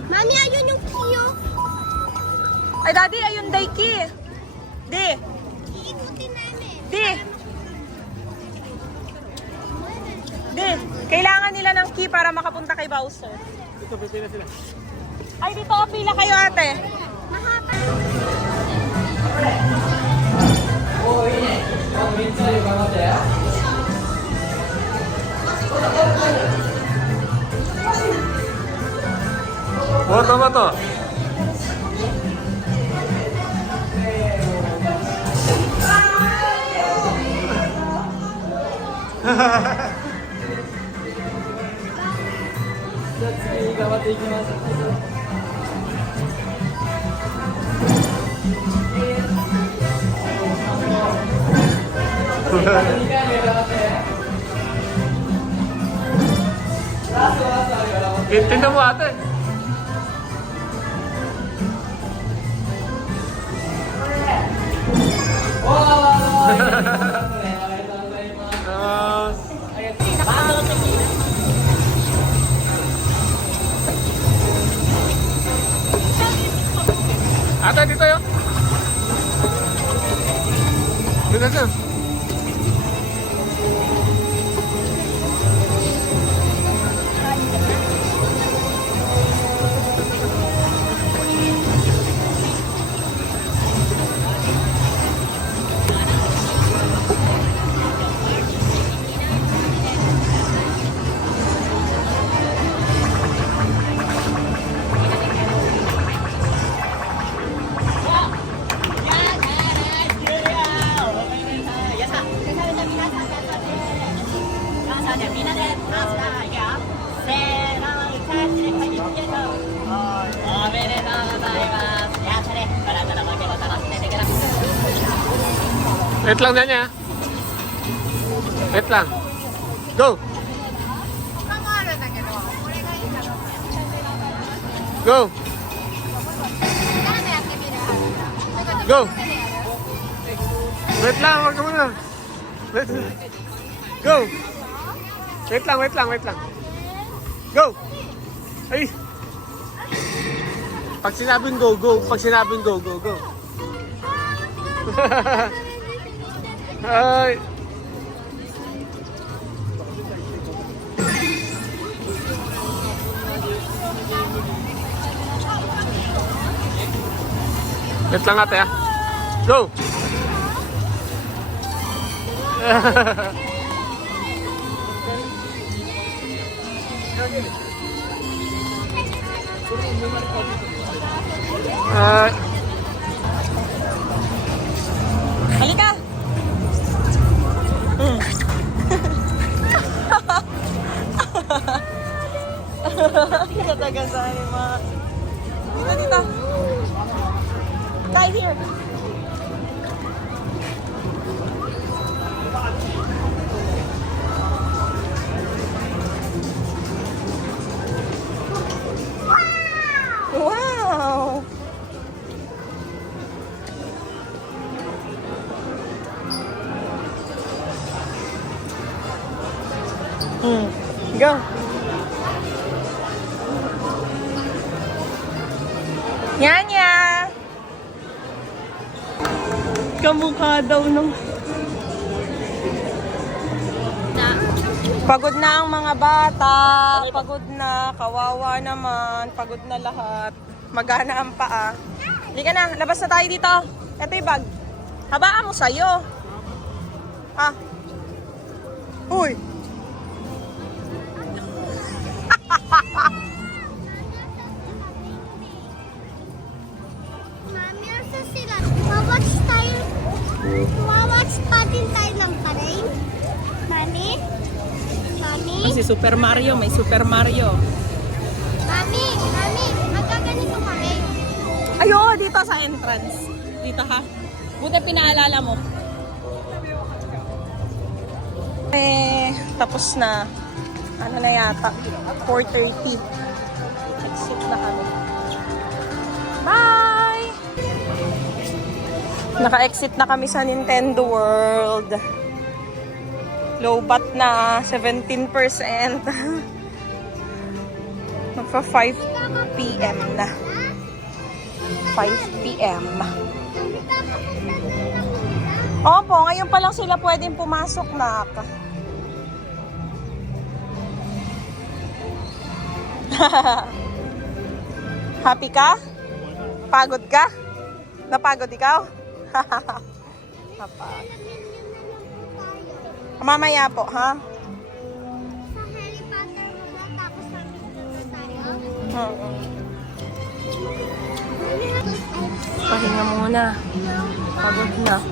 Mami, ayun yung kiyo. Ay, Daddy, ayun Daiki. Di. Iikutin namin. Di. Di. Kailangan nila ng key para makapunta kay Bowser. Dito, pwede na sila. Ay, dito, pila kayo, ate. Mahaba. Oh, tama to. Tingnan mo ate. Ate, dito yun. Dito na. Wait lang na niya. Wait lang. Go! Go! Go! Wait lang, wag ka muna. Wait. Go! Wait lang, wait lang, wait lang. Go! Ay! Pag sinabing go, go. Pag sinabing go, go, go. Ay! Wait lang ate ah. Go! Halika! Kataga sa anima. Dito, dito. Guys, here. Wow! Go! Nyanya! Kamukha daw nung... Pagod na ang mga bata. Pagod na. Kawawa naman. Pagod na lahat. Magana ang paa. Halika na. Labas na tayo dito. Ito yung bag. Habaan mo sa'yo. Ah. Uy. Mami, asa sila? Mawatch pa din tayo ng parade. Mami? Mami? Si Super Mario. May Super Mario. Mami, magkaganito kami. Ay, oo, dito sa entrance. Dito ha. Buti pinaalala mo. Tapos na. Ano na yata? 4:30. Naka-exit na kami. Bye! Naka-exit na kami sa Nintendo World. Low-bat na, 17%. Magpa 5 p.m. na. 5 p.m. Opo, ngayon pa lang sila pwedeng pumasok, nak. Happy ka? Pagod ka? Napagod ikaw? Napagod. Mamaya po, ha? Sa Harry Potter muna, tapos nandito tayo. Pahinga muna. Pagod na.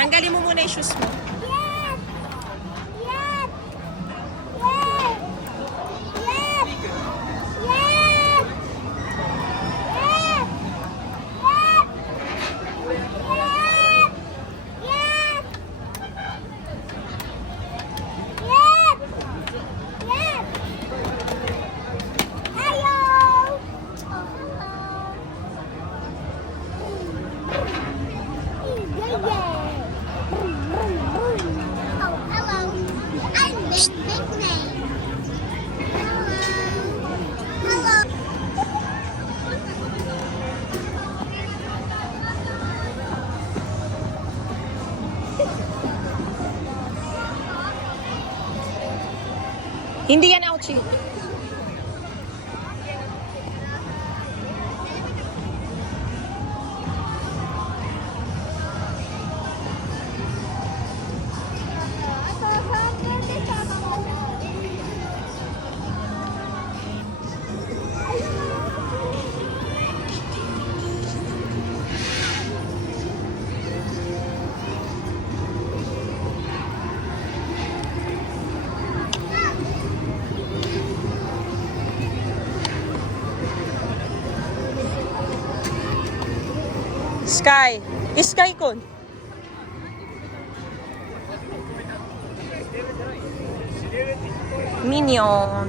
Tanggalin mo muna yung shoes mo. Hindi yan ouchie. Sky. Sky kun. Minion.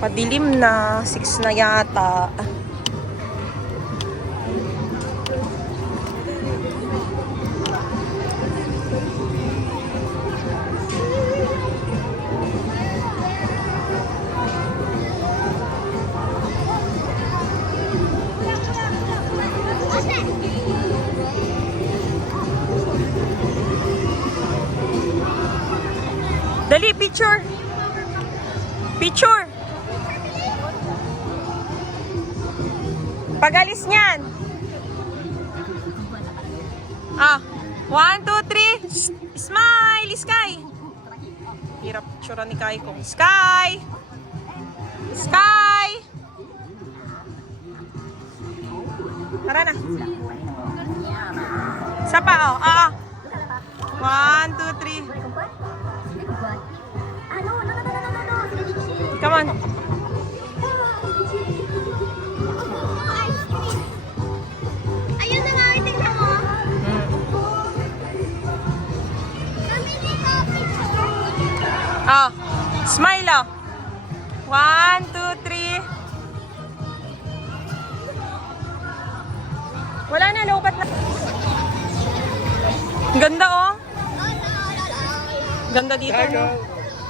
Padilim na. 6 na yata. Dali, picture. Picture. Pag-alis niyan. 1, 2, 3. Smile, Sky. Hirap picture ni Kai kong. Sky. Sky. Tara na. Isa pa, oh. 1, 2, 3. Come on. Ayun na nga, tingnan mo. Smile, oh. 1, 2, 3. Wala na, lobat na. Ganda, oh. Ganda dito, no?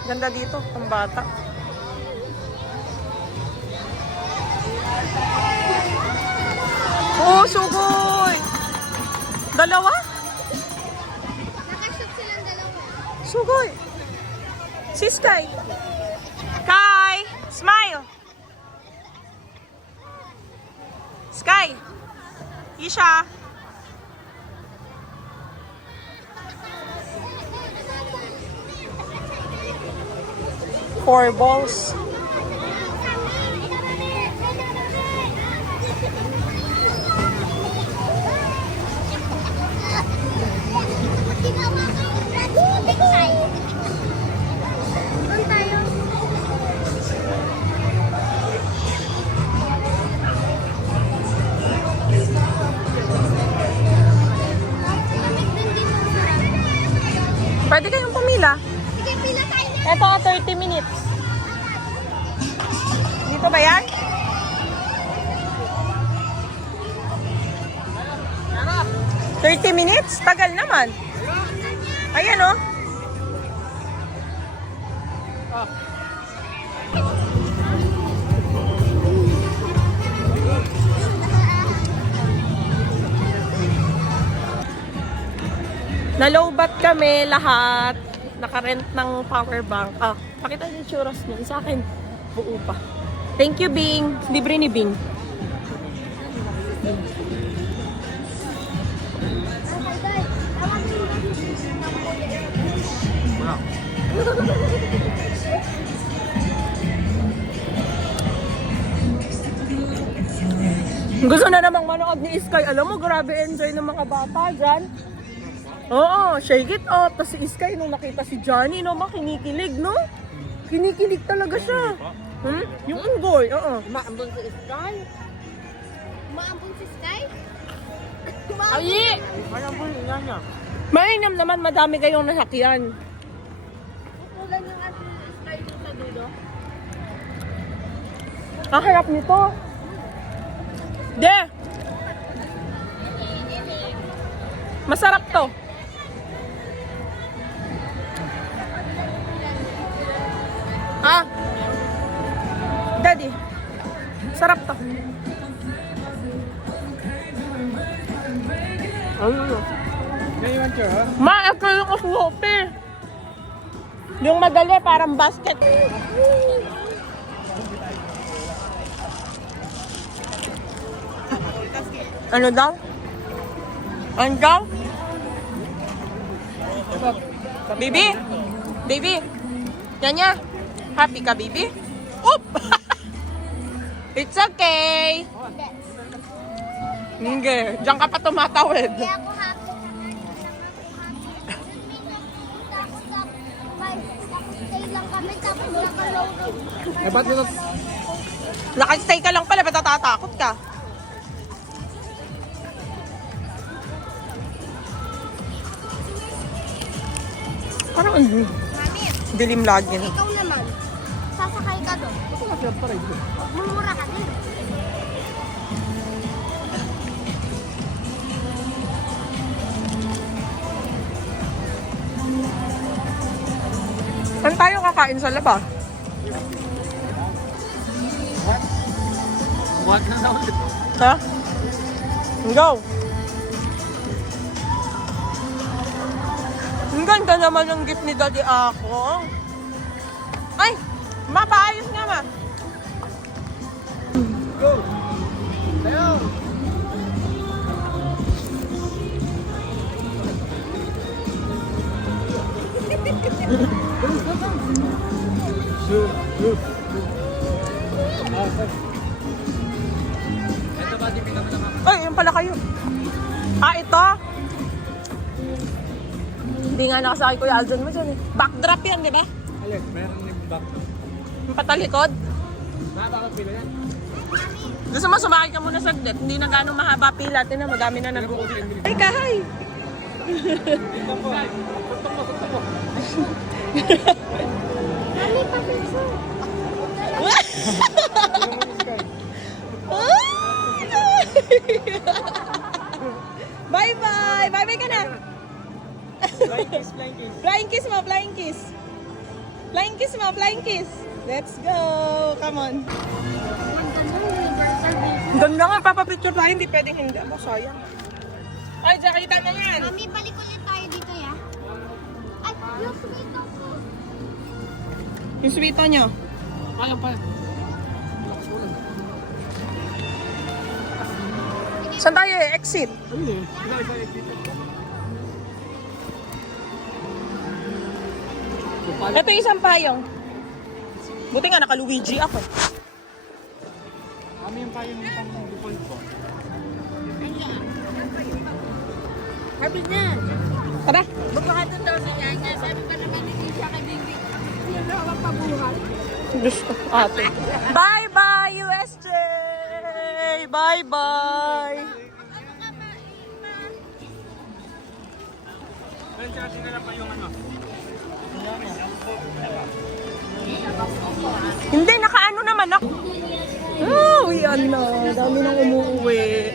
Ganda dito, ang bata. Oh, sugoy! Dalawa? Nakashoot silang dalawa. Sugoy! Si Sky! Kai! Smile! Sky! Isha! Four balls. Ito 30 minutes. Dito ba yan? $30 minutes? Tagal naman. Ayan oh. Nalobat kami lahat. Nakarent ng power bank. Pakita niyo yung churros niya. Sa akin, buo pa. Thank you, Bing. Libre ni Bing. Gusto na namang manood ni Sky. Alam mo, grabe enjoy ng mga bata dyan. Oo, shake it up. Tapos si Sky, nung nakita si Johnny, no, kinikilig, no? Kinikilig talaga siya. Yung unggoy, oo. Maambon si Sky? Maambon si Sky? Ay! Alam mo yung niya. Mainam naman, madami kayong nasakyan. Kukulan yung ating Sky dun sa dulo. Kaharap nito. De! Masarap to. Daddy. Sarap to. Ano? Ngayon siya, ha? Ma, ito yung kasuhope. Yung madali, parang basket. Ano daw? Ano daw? Baby? Baby? Kanya? Happy ka, baby? Oop! It's okay. Hindi. Diyan ka pa tumatawid. Kaya ako happy. Tapos stay lang kami, tapos nakaload. Eh, ba't nila? Nakastay ka lang pala, ba't natatakot ka? Parang dilim lagi na. Ikaw naman, sasakay ka doon. Mumura ka din. Saan tayo kakain sa labas? What na ulit? Ha? Go! Ang ganda naman ng gift ni Daddy ako. Ay! Mapaayos nga ma! Go! Tayo! Ay, yun pala kayo. Ito? Hindi nga nakasakay Kuya Alden mo dyan eh. Backdrop yan, di ba? Alin, meron yung back. Yung patalikod. Baka pila yan. Gusto mo sumakay ka muna saglit. Hindi na gano'ng mahaba pila. Tinan, madami na nag- Ay, kahay! Ito po. Punto mo. Mami, papicture. Bye-bye! Bye-bye ka na! Flying kiss, flying kiss. Flying kiss mo, flying kiss. Flying kiss mo, flying kiss. Let's go! Come on. Ganda nga, papapicture tayo. Hindi pwedeng hindi ako. Sayang. Ay, dyan, kita na yan. Mami, balik ulit tayo dito, ya. Ay, yung sweet ako. Yung sweeto nyo. Kaya pa. Saan tayo eh? Exit. Ano yun? Isa exit. Ito yung isang payong. Buti nga, naka-Luigi ako. Kami yung payo ng pang-default ko. Sabi niya, Tara. magpakatun daw sa niya. Sabi pa naman hindi siya kay Bibi. Yan na ako pabuhat. Gusto ate. Bye-bye, USJ! Bye-bye! Then, chatting na lang pa yung ano. Hindi, nakaano naman ako. Ah, uwian na. Dami nang umuwi.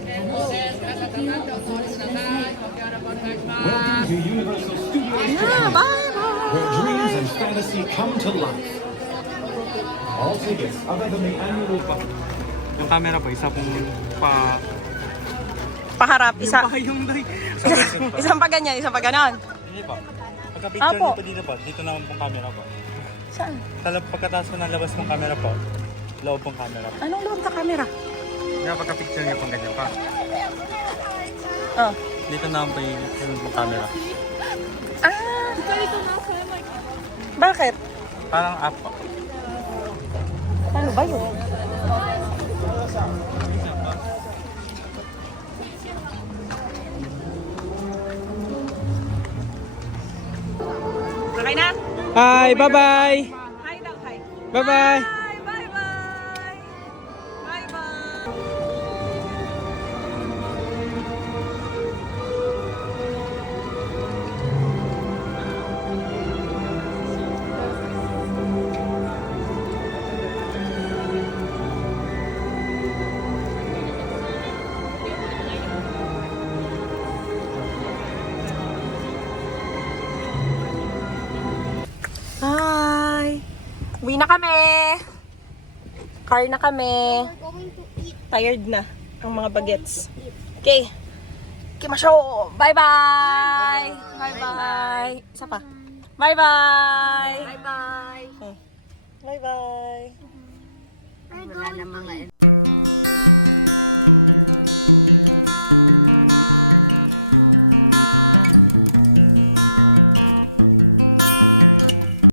Welcome to Universal Studios Ah, Japan, bye-bye. where dreams and fantasy come to life. All tickets other than the annual Yung camera po, isa pong Paharap, isa. yung light. Isang pa ganyan, isang pa ganon. Hindi po. Pagka-picture Apo. niyo po dito po, dito naman pong camera po. Saan? Pagkatapos po ng labas ng camera po, loob pong camera po. Anong loob na camera? Kaya pagka-picture niyo pong ganyan pa, Oh. dito naman po yung pong camera. Ah! Bakit? Parang app po. Ano ba yun? Okay na? Hi, bye-bye. Hi daw, hi. Bye-bye. Bye, bye-bye. Bye-bye. Hi! Uwi na kami! Car na kami. We're going to eat. Tired na ang mga bagets. Okay. Kimasho! Bye-bye! Bye-bye! Isa pa. Bye-bye! Bye-bye. Bye-bye! We're going to eat.